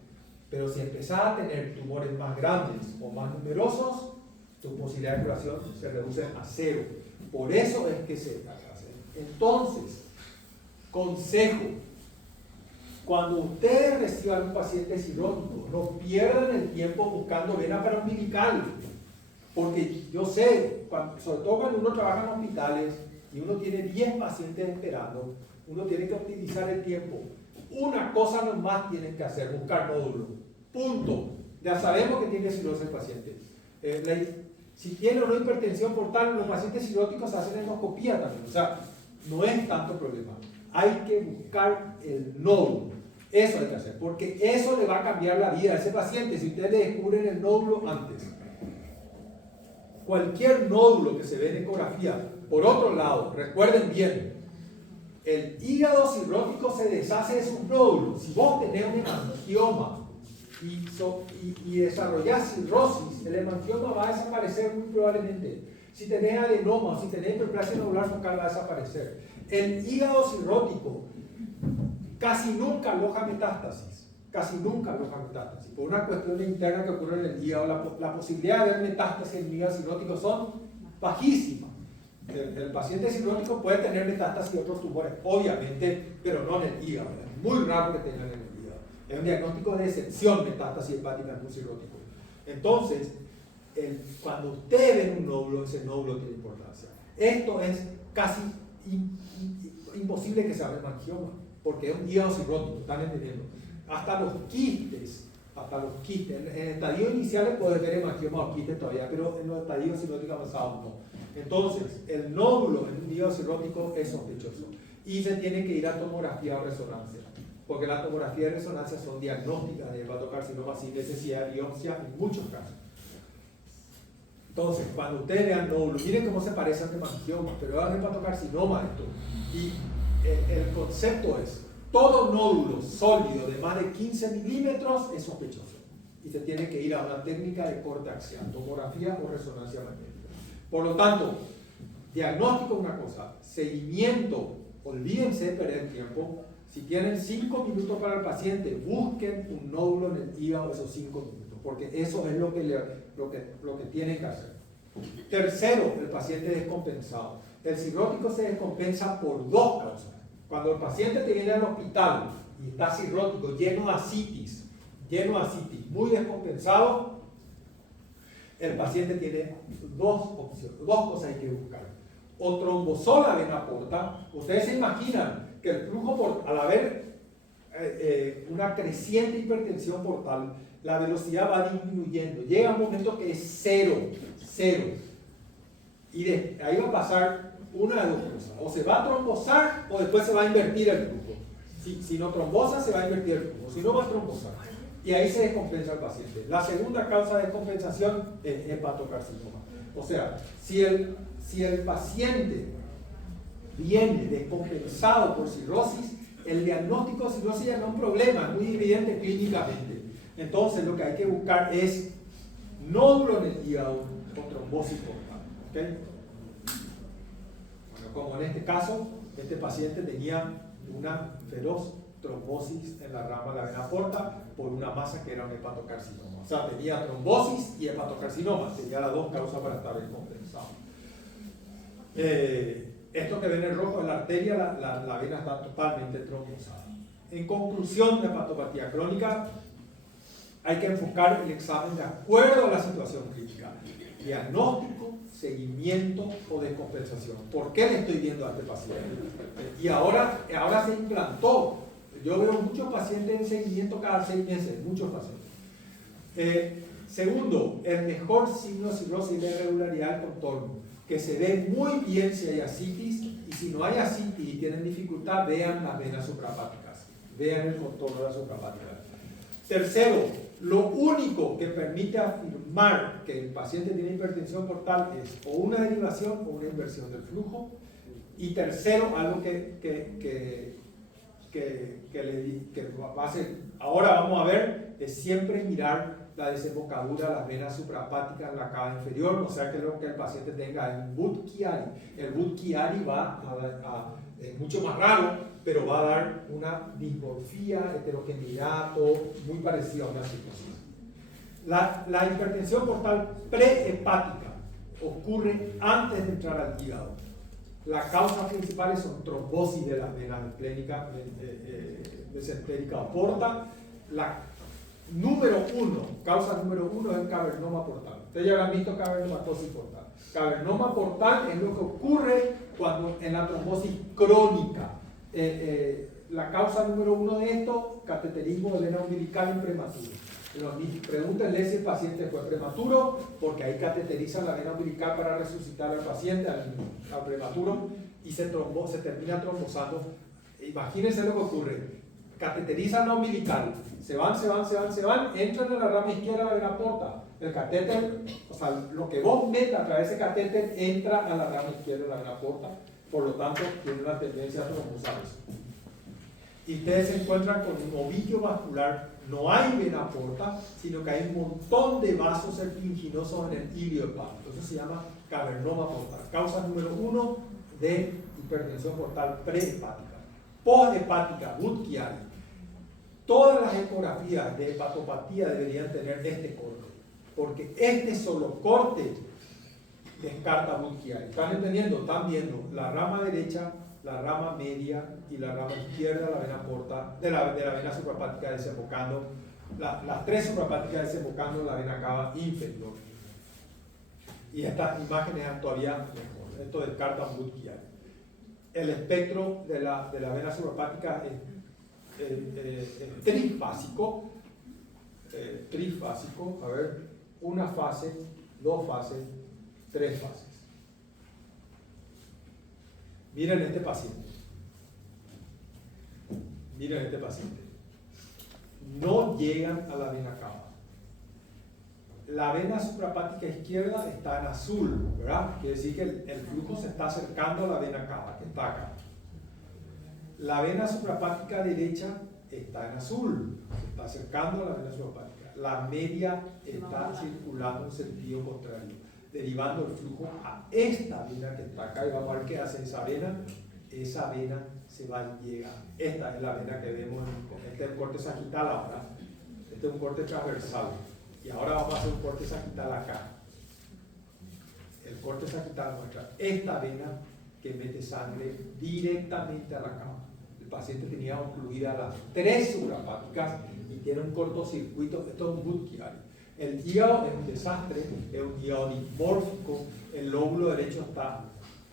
Pero si empezás a tener tumores más grandes o más numerosos, tu posibilidad de curación se reduce a 0. Por eso es que se hace. Entonces, consejo: cuando ustedes reciban un paciente cirrótico, no pierdan el tiempo buscando vena paraumbilical. Porque yo sé, sobre todo cuando uno trabaja en hospitales y uno tiene 10 pacientes esperando, uno tiene que optimizar el tiempo. Una cosa nomás tienen que hacer: buscar nódulos. Punto. Ya sabemos que tiene cirrosis el paciente. Si tiene o no hipertensión portal, los pacientes cirróticos hacen endoscopía también. O sea, no es tanto problema. Hay que buscar el nódulo. Eso hay que hacer, porque eso le va a cambiar la vida a ese paciente si ustedes le descubren el nódulo antes. Cualquier nódulo que se ve en ecografía. Por otro lado, recuerden bien, el hígado cirrótico se deshace de sus nódulos. Si vos tenés un hemangioma y desarrollás cirrosis, el hemangioma va a desaparecer muy probablemente. Si tenés adenoma, si tenés hiperplasia nodular focal, va a desaparecer. El hígado cirrótico casi nunca aloja metástasis. Casi nunca aloja metástasis. Por una cuestión interna que ocurre en el hígado, la posibilidad de ver metástasis en el hígado cirrótico son bajísimas. El paciente cirrótico puede tener metástasis y otros tumores, obviamente, pero no en el hígado. Es muy raro que tengan en el hígado. Es un diagnóstico de excepción, metástasis hepática en un cirrótico. Entonces, cuando ustedes ven un nódulo, ese nódulo tiene importancia. Esto es casi imposible que se haga hemangioma, porque es un hígado cirrótico, están entendiendo. Hasta los quistes, en estadios iniciales puedes ver hemangioma o quistes todavía, pero en los estadios cirróticos avanzados no. Entonces, el nódulo en un hígado cirrótico es sospechoso y se tiene que ir a tomografía o resonancia, porque la tomografía y resonancia son diagnósticas de hepatocarcinoma sin necesidad de biopsia en muchos casos. Entonces, cuando ustedes vean nódulos, miren cómo se parece al hemangioma, pero es un hepatocarcinoma esto. Y el concepto es: todo nódulo sólido de más de 15 milímetros es sospechoso y se tiene que ir a una técnica de corte axial, tomografía o resonancia magnética. Por lo tanto, diagnóstico es una cosa, seguimiento, olvídense de perder tiempo. Si tienen 5 minutos para el paciente, busquen un nódulo en el hígado esos 5 minutos, porque eso es lo que tienen que hacer. Tercero, el paciente descompensado. El cirrótico se descompensa por dos causas. Cuando el paciente te viene al hospital y está cirrótico, lleno de ascitis, muy descompensado, el paciente tiene dos opciones, dos cosas hay que buscar. O trombosó la vena porta. Ustedes se imaginan que el flujo, al haber una creciente hipertensión portal, la velocidad va disminuyendo. Llega un momento que es cero. Y ahí va a pasar una de dos cosas: o se va a trombosar o después se va a invertir el flujo. Si no trombosa, se va a invertir el flujo. Si no, va a trombosar. Y ahí se descompensa el paciente. La segunda causa de descompensación es hepatocarcinoma. O sea, si el paciente viene descompensado por cirrosis, el diagnóstico de cirrosis ya no es un problema, es muy evidente clínicamente. Entonces, lo que hay que buscar es nódulo en el hígado con trombosis portal. ¿Okay? Bueno, como en este caso, este paciente tenía una feroz trombosis en la rama de la vena porta por una masa que era un hepatocarcinoma. O sea, tenía trombosis y hepatocarcinoma, tenía las dos causas para estar descompensado. Esto que ven en rojo es la arteria, la vena está totalmente trombosada. En conclusión, de hepatopatía crónica, hay que enfocar el examen de acuerdo a la situación clínica: diagnóstico, seguimiento o descompensación. ¿Por qué le estoy viendo a este paciente? Y ahora se implantó. Yo veo muchos pacientes en seguimiento cada 6 meses, muchos pacientes. Segundo, el mejor signo de cirrosis es la irregularidad del contorno, que se ve muy bien si hay ascitis, y si no hay ascitis y tienen dificultad, vean las venas suprahepáticas, vean el contorno de la suprahepática. Tercero, lo único que permite afirmar que el paciente tiene hipertensión portal es o una derivación o una inversión del flujo. Y tercero, algo que va a ser, ahora vamos a ver, es siempre mirar la desembocadura de las venas suprahepáticas en la cava inferior, o sea que lo que el paciente tenga es un Budd-Chiari. El Budd-Chiari es mucho más raro, pero va a dar una dismorfia, heterogeneidad, todo muy parecido a una cirrosis. La hipertensión portal prehepática ocurre antes de entrar al hígado. Las causas principales son trombosis de las venas mesentérica o porta. La causa número uno es el cavernoma portal. Ustedes ya habrán visto cavernomatosis portal. Cavernoma portal es lo que ocurre cuando en la trombosis crónica. La causa número uno de esto, cateterismo de vena umbilical en prematuro. Pregúntenle si el paciente fue prematuro, porque ahí cateterizan la vena umbilical para resucitar al paciente, al prematuro, y se termina trombosando. Imagínense lo que ocurre. Cateterizan la umbilical, se van, entran en la rama izquierda de la vena porta. El catéter, o sea, lo que vos metas a través de ese catéter entra a la rama izquierda de la vena porta, por lo tanto, tiene una tendencia a trombosarse. Y ustedes se encuentran con un ovillo vascular, no hay vena porta, sino que hay un montón de vasos serpinginosos en el ilio hepático. Eso se llama cavernoma portal. Causa número uno de hipertensión portal prehepática. Posthepática, Budd-Chiari. Todas las ecografías de hepatopatía deberían tener este corte, porque este solo corte descarta Budd-Chiari. ¿Están entendiendo? Están viendo la rama derecha, la rama media y la rama izquierda de la vena porta, de la vena suprahepática desembocando, las tres suprahepáticas desembocando en la vena cava inferior. Y estas imágenes todavía mejor. Esto descarta Budd-Chiari. El espectro de la vena suprahepática es trifásico, a ver, una fase, dos fases, tres fases. Miren este paciente. No llegan a la vena cava. La vena suprahepática izquierda está en azul, ¿verdad? Quiere decir que el flujo se está acercando a la vena cava, que está acá. La vena suprahepática derecha está en azul, se está acercando a la vena suprahepática. La media está circulando en sentido contrario, derivando el flujo a esta vena que está acá. Y vamos a ver qué hace esa vena. Esa vena se va y llega. Esta es la vena que vemos. Este es el corte sagital ahora. Este es un corte transversal. Y ahora vamos a hacer un corte sagital acá. El corte sagital muestra esta vena que mete sangre directamente a la cava. El paciente tenía ocluidas las tres suprahepáticas y tiene un cortocircuito. Esto es un Budd-Chiari. El hígado es un desastre, es un hígado dismórfico. El lóbulo derecho está,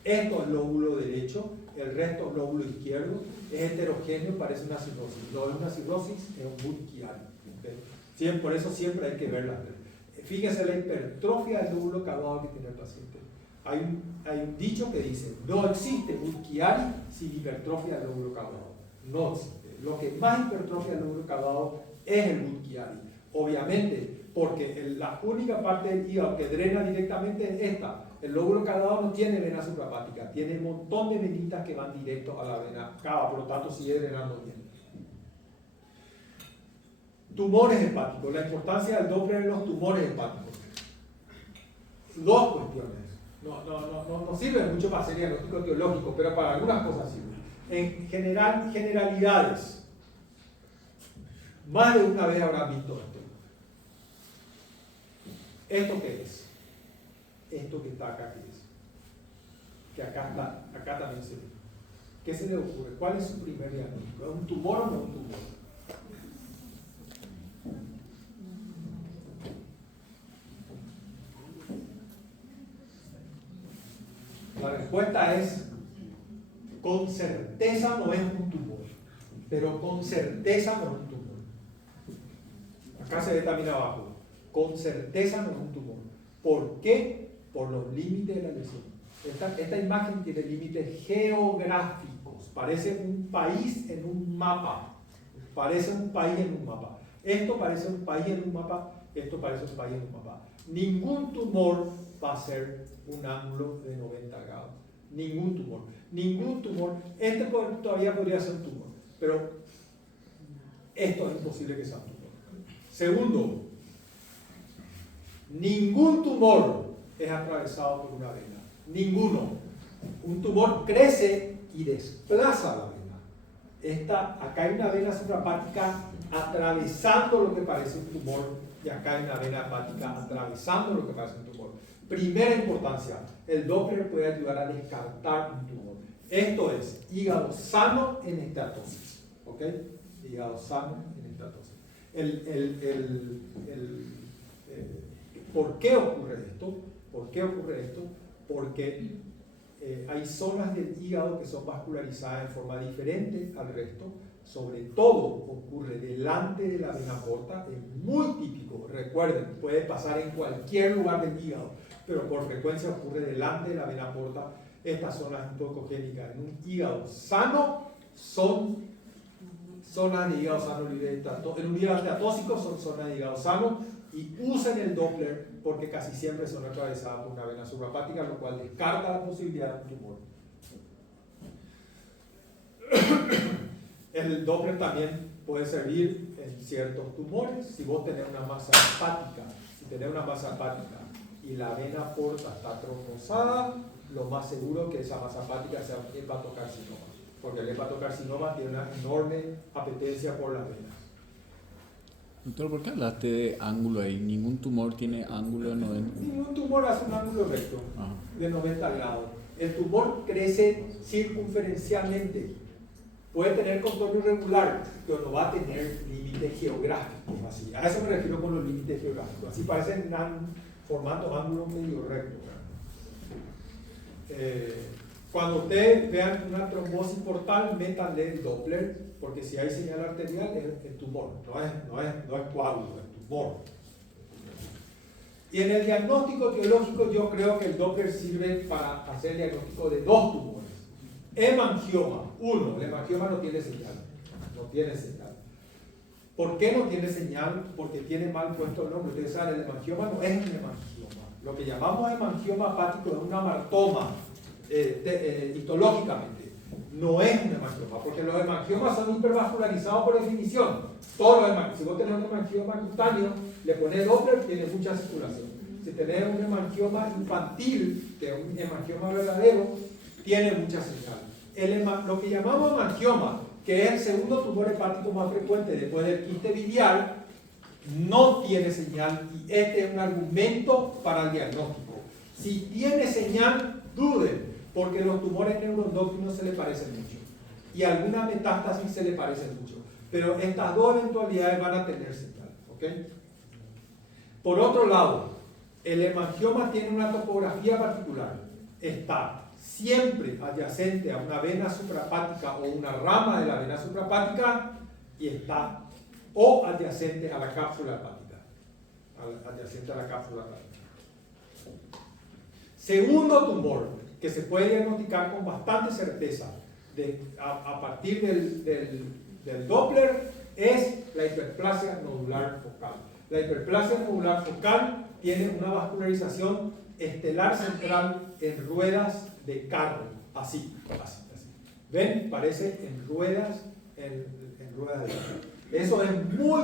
esto es lóbulo derecho, el resto es lóbulo izquierdo, es heterogéneo, parece una cirrosis. No es una cirrosis, es un Budd-Chiari. ¿Okay? Por eso siempre hay que verla. Fíjense la hipertrofia del lóbulo caudado que tiene el paciente. Hay un dicho que dice, no existe Budd-Chiari sin hipertrofia del lóbulo caudado. No existe. Lo que más hipertrofia del lóbulo caudado es el Budd-Chiari. Obviamente, porque la única parte del hígado que drena directamente es esta. El lóbulo caudado no tiene vena suprahepática, tiene un montón de venitas que van directo a la vena cava, por lo tanto sigue drenando bien. Tumores hepáticos, la importancia del Doppler en los tumores hepáticos. Dos cuestiones. No sirve mucho para hacer diagnóstico etiológico, pero para algunas cosas sirve. En general, generalidades. Más de una vez habrán visto esto. ¿Esto qué es? Esto que está acá, ¿qué es? Que acá también se ve. ¿Qué se le ocurre? ¿Cuál es su primer diagnóstico? ¿Es un tumor o no un tumor? La respuesta es, con certeza no es un tumor, pero con certeza no es un tumor. Acá se ve también abajo. con certeza no es un tumor. ¿Por qué? Por los límites de la lesión. Esta imagen tiene límites geográficos, parece un país en un mapa. Parece un país en un mapa. Esto parece un país en un mapa, esto parece un país en un mapa. Ningún tumor va a ser un ángulo de 90 grados. Ningún tumor. Ningún tumor. Este todavía podría ser un tumor, pero esto es imposible que sea un tumor. Segundo, ningún tumor es atravesado por una vena. Ninguno. Un tumor crece y desplaza la vena. Acá hay una vena suprahepática atravesando lo que parece un tumor y acá hay una vena hepática atravesando lo que parece un tumor. Primera importancia, el Doppler puede ayudar a descartar un tumor. Esto es hígado sano en estatosis. ¿Ok? Hígado sano en estatosis. ¿Por qué ocurre esto? ¿Por qué ocurre esto? Porque hay zonas del hígado que son vascularizadas en forma diferente al resto. Sobre todo ocurre delante de la vena porta, es muy típico. Recuerden, puede pasar en cualquier lugar del hígado, pero por frecuencia ocurre delante de la vena porta. Estas zonas hipocogénicas en un hígado sano son zonas de hígado sano libre de estatóxico. En un hígado estatóxico son zonas de hígado sano, y usen el Doppler porque casi siempre son atravesadas por una vena suprahepática, lo cual descarta la posibilidad de un tumor. El Doppler también puede servir en ciertos tumores. Si vos tenés una masa hepática, y la vena porta está trombosada, lo más seguro es que esa masa hepática sea un hepatocarcinoma, porque el hepatocarcinoma tiene una enorme apetencia por las venas. Doctor, ¿por qué hablaste de ángulo ahí? ¿Ningún tumor tiene ángulo de 90? Ningún tumor hace un ángulo recto de 90 grados. El tumor crece circunferencialmente. Puede tener contorno irregular, pero no va a tener límites geográficos. Así. A eso me refiero con los límites geográficos. Así parecen formando ángulos medio rectos. Cuando ustedes vean una trombosis portal, métanle el Doppler, porque si hay señal arterial es tumor, no es coágulo, es tumor. Y en el diagnóstico etiológico yo creo que el Doppler sirve para hacer el diagnóstico de dos tumores. Hemangioma, el hemangioma no tiene señal. ¿Por qué no tiene señal? Porque tiene mal puesto el nombre. Ustedes saben, el hemangioma no es un hemangioma. Lo que llamamos hemangioma hepático es un amartoma, histológicamente. No es un hemangioma, porque los hemangiomas son hipervascularizados por definición. Todos los hemangiomas. Si vos tenés un hemangioma cutáneo, le pones Doppler, tiene mucha circulación. Si tenés un hemangioma infantil, que es un hemangioma verdadero, tiene mucha señal. Lo que llamamos hemangioma, que es el segundo tumor hepático más frecuente después del quiste biliar, no tiene señal, y este es un argumento para el diagnóstico. Si tiene señal, duden, porque los tumores neuroendocrinos se le parecen mucho y algunas metástasis se le parecen mucho, pero estas dos eventualidades van a tener señal. ¿Okay? Por otro lado, el hemangioma tiene una topografía particular. Está siempre adyacente a una vena suprahepática o una rama de la vena suprahepática, y está o adyacente a la cápsula hepática. Segundo tumor que se puede diagnosticar con bastante certeza a partir del Doppler es la hiperplasia nodular focal. La hiperplasia nodular focal tiene una vascularización estelar central en ruedas de carro, así. ¿Ven? Parece en ruedas de carro. Eso es muy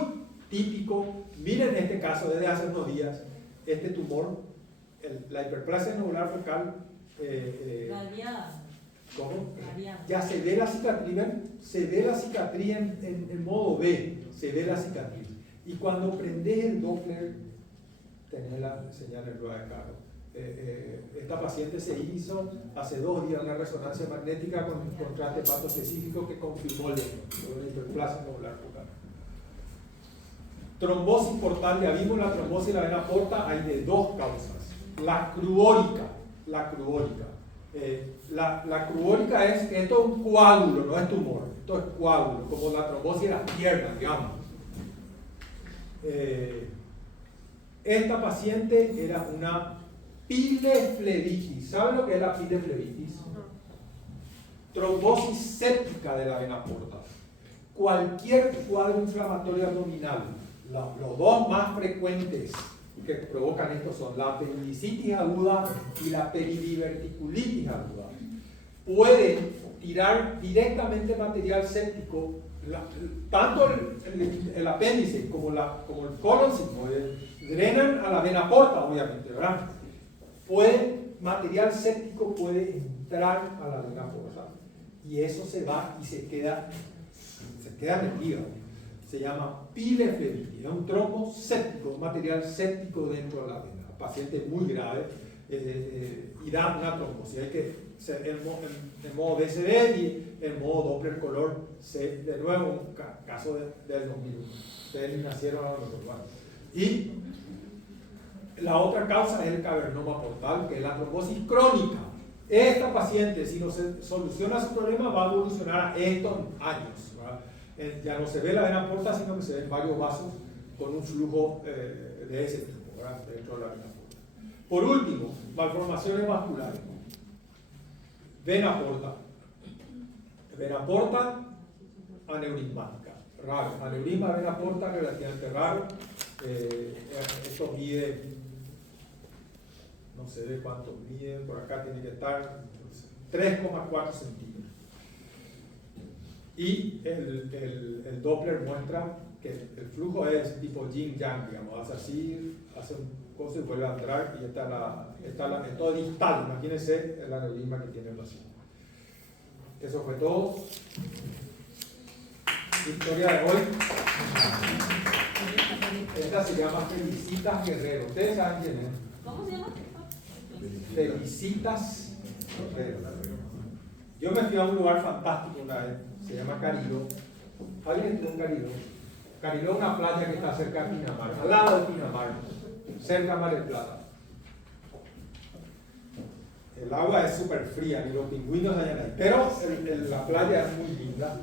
típico. Miren este caso desde hace unos días, este tumor, la hiperplasia nodular focal. ¿Cómo? Ya se ve la cicatriz, ¿ven? Se ve la cicatriz en modo B, se ve la cicatriz. Y cuando prendes el Doppler, tenés la señal en rueda de carro. Esta paciente se hizo hace 2 días una resonancia magnética con contraste pato específico que confirmó la hiperplasia nodular focal. Trombosis portal, ya vimos la trombosis de la vena porta, hay de dos causas. La cruórica. La cruórica es que esto es un coágulo, no es tumor, esto es coágulo, como la trombosis de las piernas, digamos. Esta paciente era una pileflebitis. ¿Saben lo que es la pileflebitis? Trombosis séptica de la vena porta. Cualquier cuadro inflamatorio abdominal, los dos más frecuentes que provocan esto son la apendicitis aguda y la peridiverticulitis aguda, pueden tirar directamente material séptico, tanto el apéndice como el colon sigmoide drenan a la vena porta, obviamente, ¿verdad? Material séptico puede entrar a la vena porta y eso se va y se queda metido. Se llama pileflebitis, es un trombo séptico, material séptico dentro de la vena, paciente muy grave y da una trombosis. Hay que ser en modo BCD y en modo Doppler color C, de nuevo un caso del 2001. Ustedes nacieron a lo mejor. Y la otra causa es el cavernoma portal, que es la trombosis crónica. Esta paciente, si no se soluciona su problema, va a evolucionar a estos años, ¿verdad? Ya no se ve la vena porta, sino que se ven varios vasos con un flujo de ese tipo, ¿verdad? Dentro de la vena porta. Por último, malformaciones vasculares. Vena porta aneurismática, raro. Aneurisma de vena porta relativamente raro. Esto mide, no sé de cuánto mide, por acá tiene que estar 3,4 centímetros. Y el Doppler muestra que el flujo es tipo yin-yang, digamos, hace así, hace un coso y vuelve a entrar, y esto es distal. Imagínense el aneurisma que tiene el paciente. Eso fue todo. Historia de hoy. Esta se llama Felicitas Guerrero. ¿Ustedes saben quién es? ¿Cómo se llama? Felicitas Guerrero. Yo me fui a un lugar fantástico una vez, se llama Cariló. ¿Alguien estuvo en Cariló? Cariló es una playa que está cerca de Pinamar, al lado de Pinamar, cerca de Mar del Plata. El agua es súper fría, ni los pingüinos hayan ahí, pero la playa es muy linda,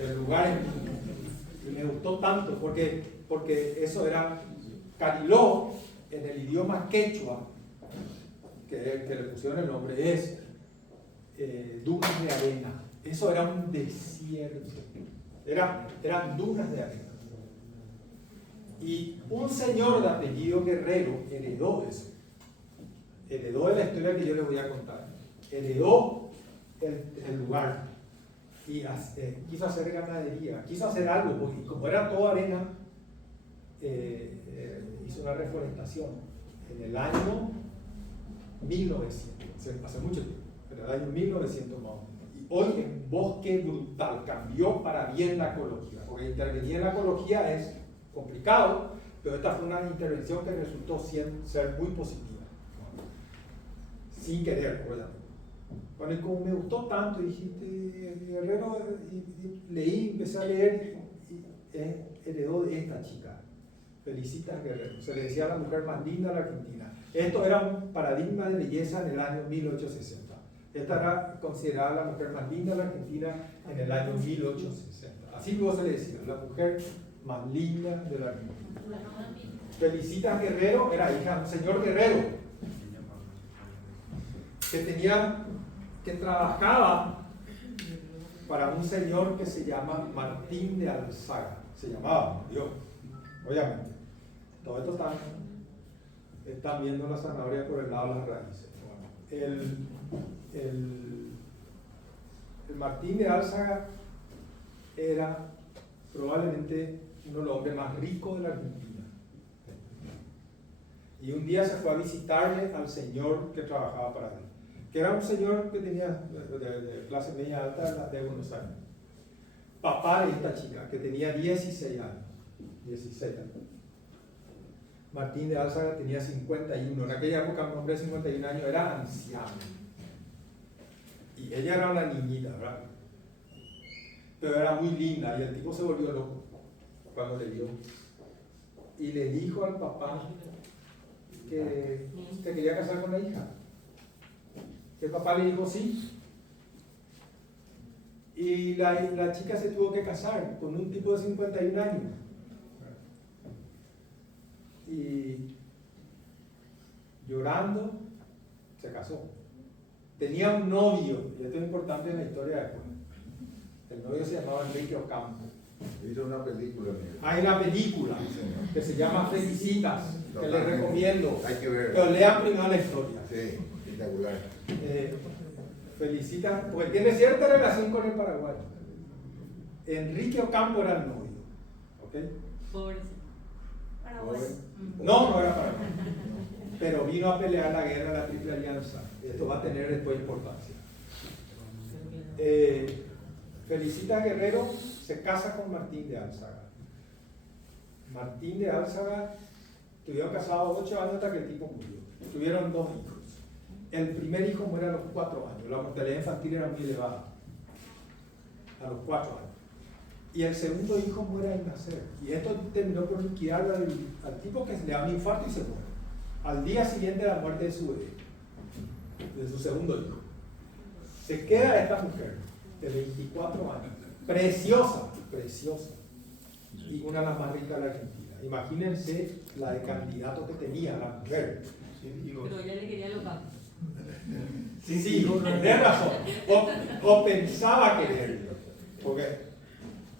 el lugar es lindo. Y me gustó tanto porque eso era Cariló, en el idioma quechua, que le pusieron el nombre, es dunas de arena. Eso era un desierto, eran dunas de arena. Y un señor de apellido Guerrero heredó eso. Heredó de la historia que yo les voy a contar. Heredó el lugar y quiso hacer ganadería, quiso hacer algo, porque como era toda arena, hizo una reforestación en el año 1900, hace mucho tiempo, pero el año 1900 más o menos. Y hoy es un bosque brutal, cambió para bien la ecología, porque intervenir en la ecología es complicado, pero esta fue una intervención que resultó ser muy positiva. Sin querer, ¿verdad? Bueno, y como me gustó tanto, dijiste, Guerrero, y leí, empecé a leer, y heredó de esta chica, Felicitas Guerrero. Se le decía a la mujer más linda de la Argentina. Esto era un paradigma de belleza en el año 1860. Esta era considerada la mujer más linda de la Argentina en el año 1860. Así luego se le decía, la mujer más linda de la Argentina. Felicitas Guerrero era hija de un señor Guerrero, que trabajaba para un señor que se llama Martín de Alzaga. Se llamaba, Dios, obviamente. Todo esto están viendo la zanahoria por el lado de las raíces. El Martín de Alzaga era probablemente uno de los hombres más ricos de la Argentina. Y un día se fue a visitarle al señor que trabajaba para él, que era un señor que tenía de clase media alta de Buenos Aires. Papá de esta chica, que tenía 16 años. 16 años. Martín de Alzaga tenía 51. En aquella época un hombre de 51 años era anciano. Y ella era una niñita, ¿verdad? Pero era muy linda y el tipo se volvió loco cuando le vio. Y le dijo al papá que se quería casar con la hija. El papá le dijo sí. Y la chica se tuvo que casar con un tipo de 51 años. y llorando se casó. Tenía un novio, y esto es importante en la historia después. El novio se llamaba Enrique Ocampo. Hizo una película, mira. Hay una película que se llama Felicitas, que les recomiendo. Hay que ver. Pero lean primero la historia. Sí, espectacular. Felicitas, porque tiene cierta relación con el Paraguay. Enrique Ocampo era el novio. ¿Ok? Pobrecito. Paraguay. No era Paraguay. Pero vino a pelear la guerra de la Triple Alianza. Esto va a tener después importancia. Felicitas Guerrero se casa con Martín de Álzaga. Martín de Álzaga estuvieron casados 8 años hasta que el tipo murió. Tuvieron 2 hijos. El primer hijo muere a los 4 años. La mortalidad infantil era muy elevada. A los 4 años. Y el segundo hijo muere al nacer. Y esto terminó por liquidar al tipo, que le da un infarto y se muere. Al día siguiente de la muerte de su bebé, de su segundo hijo. Se queda esta mujer de 24 años, preciosa, preciosa, y una de las más ricas de la Argentina. Imagínense la de candidato que tenía la mujer. Pero ella le quería los campos. Sí, tenés razón. O pensaba quererlo. Porque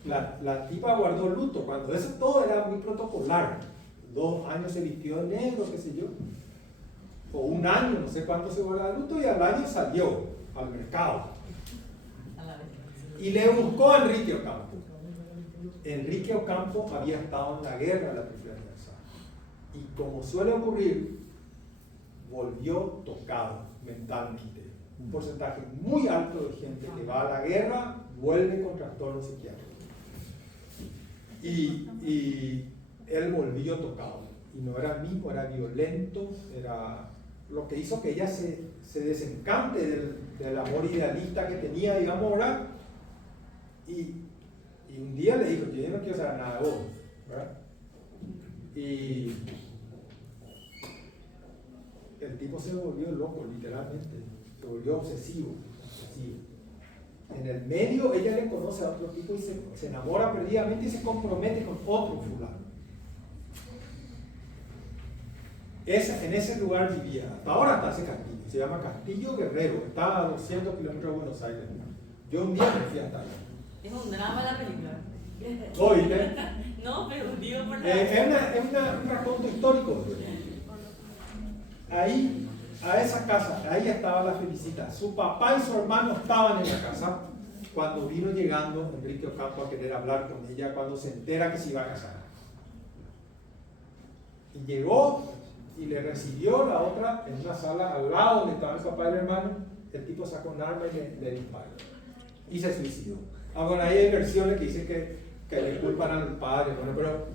la tipa guardó luto, cuando eso todo era muy protocolar. 2 años se vistió de negro, qué sé yo. O 1 año, no sé cuánto se guardaba luto, y al año salió al mercado. Y le buscó a Enrique Ocampo. Enrique Ocampo había estado en la guerra de la Triple Alianza. Y como suele ocurrir, volvió tocado mentalmente. Un porcentaje muy alto de gente que va a la guerra vuelve con trastorno psiquiátrico. Y él volvió tocado. Y no era mismo, era violento, era lo que hizo que ella se desencante del amor idealista que tenía, digamos, ahora. Y un día le dijo: yo no quiero saber nada de vos, ¿verdad? Y el tipo se volvió loco, literalmente, se volvió obsesivo. En el medio ella le conoce a otro tipo y se enamora perdidamente y se compromete con otro fulano. En ese lugar vivía, hasta ahora está ese castillo, se llama Castillo Guerrero, está a 200 kilómetros de Buenos Aires. Yo un día me fui hasta allá. Es un drama la película. ¿Oíste? No, pero digo por Es un raconto histórico. Ahí, a esa casa, ahí estaba la Felicitas. Su papá y su hermano estaban en la casa cuando vino llegando Enrique Ocampo a querer hablar con ella, cuando se entera que se iba a casar. Y llegó y le recibió la otra en una sala al lado donde estaba el papá y el hermano. El tipo sacó un arma y le disparó. Y se suicidó. Ahora hay versiones que dicen que le culpan al padre, bueno, pero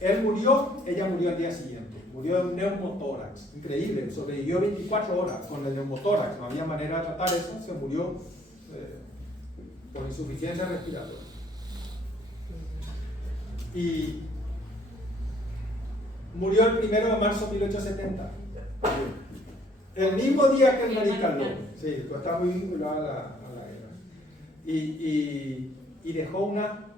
él murió, ella murió al día siguiente. Murió de un neumotórax, increíble, sobrevivió 24 horas con el neumotórax, no había manera de tratar eso, se murió por insuficiencia respiratoria. Y murió el 1 de marzo de 1870, el mismo día que el Mariscal López. Sí, está muy vinculado a la guerra. Y dejó una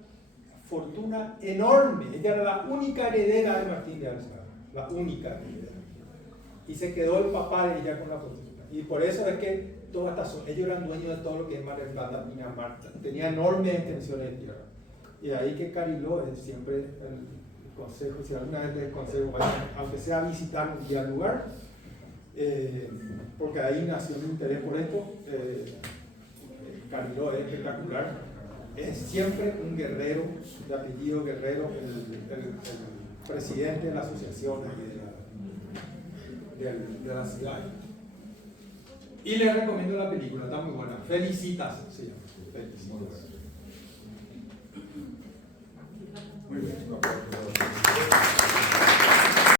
fortuna enorme. Ella era la única heredera de Martín de Álzaga, la única heredera. Y se quedó el papá de ella con la fortuna. Y por eso es que toda esta zona, ellos eran dueños de todo lo que es Mar del Plata, Pinamar, tenía enormes extensiones de tierra. Y de ahí que Cariló es siempre el consejo, si alguna vez les consejo, aunque sea visitar un día al lugar, porque ahí nació un interés por esto. Cariló es espectacular, es siempre un guerrero, de apellido Guerrero, el presidente de la asociación de la ciudad. Y les recomiendo la película, está muy buena. Felicitas, sí, Felicitas.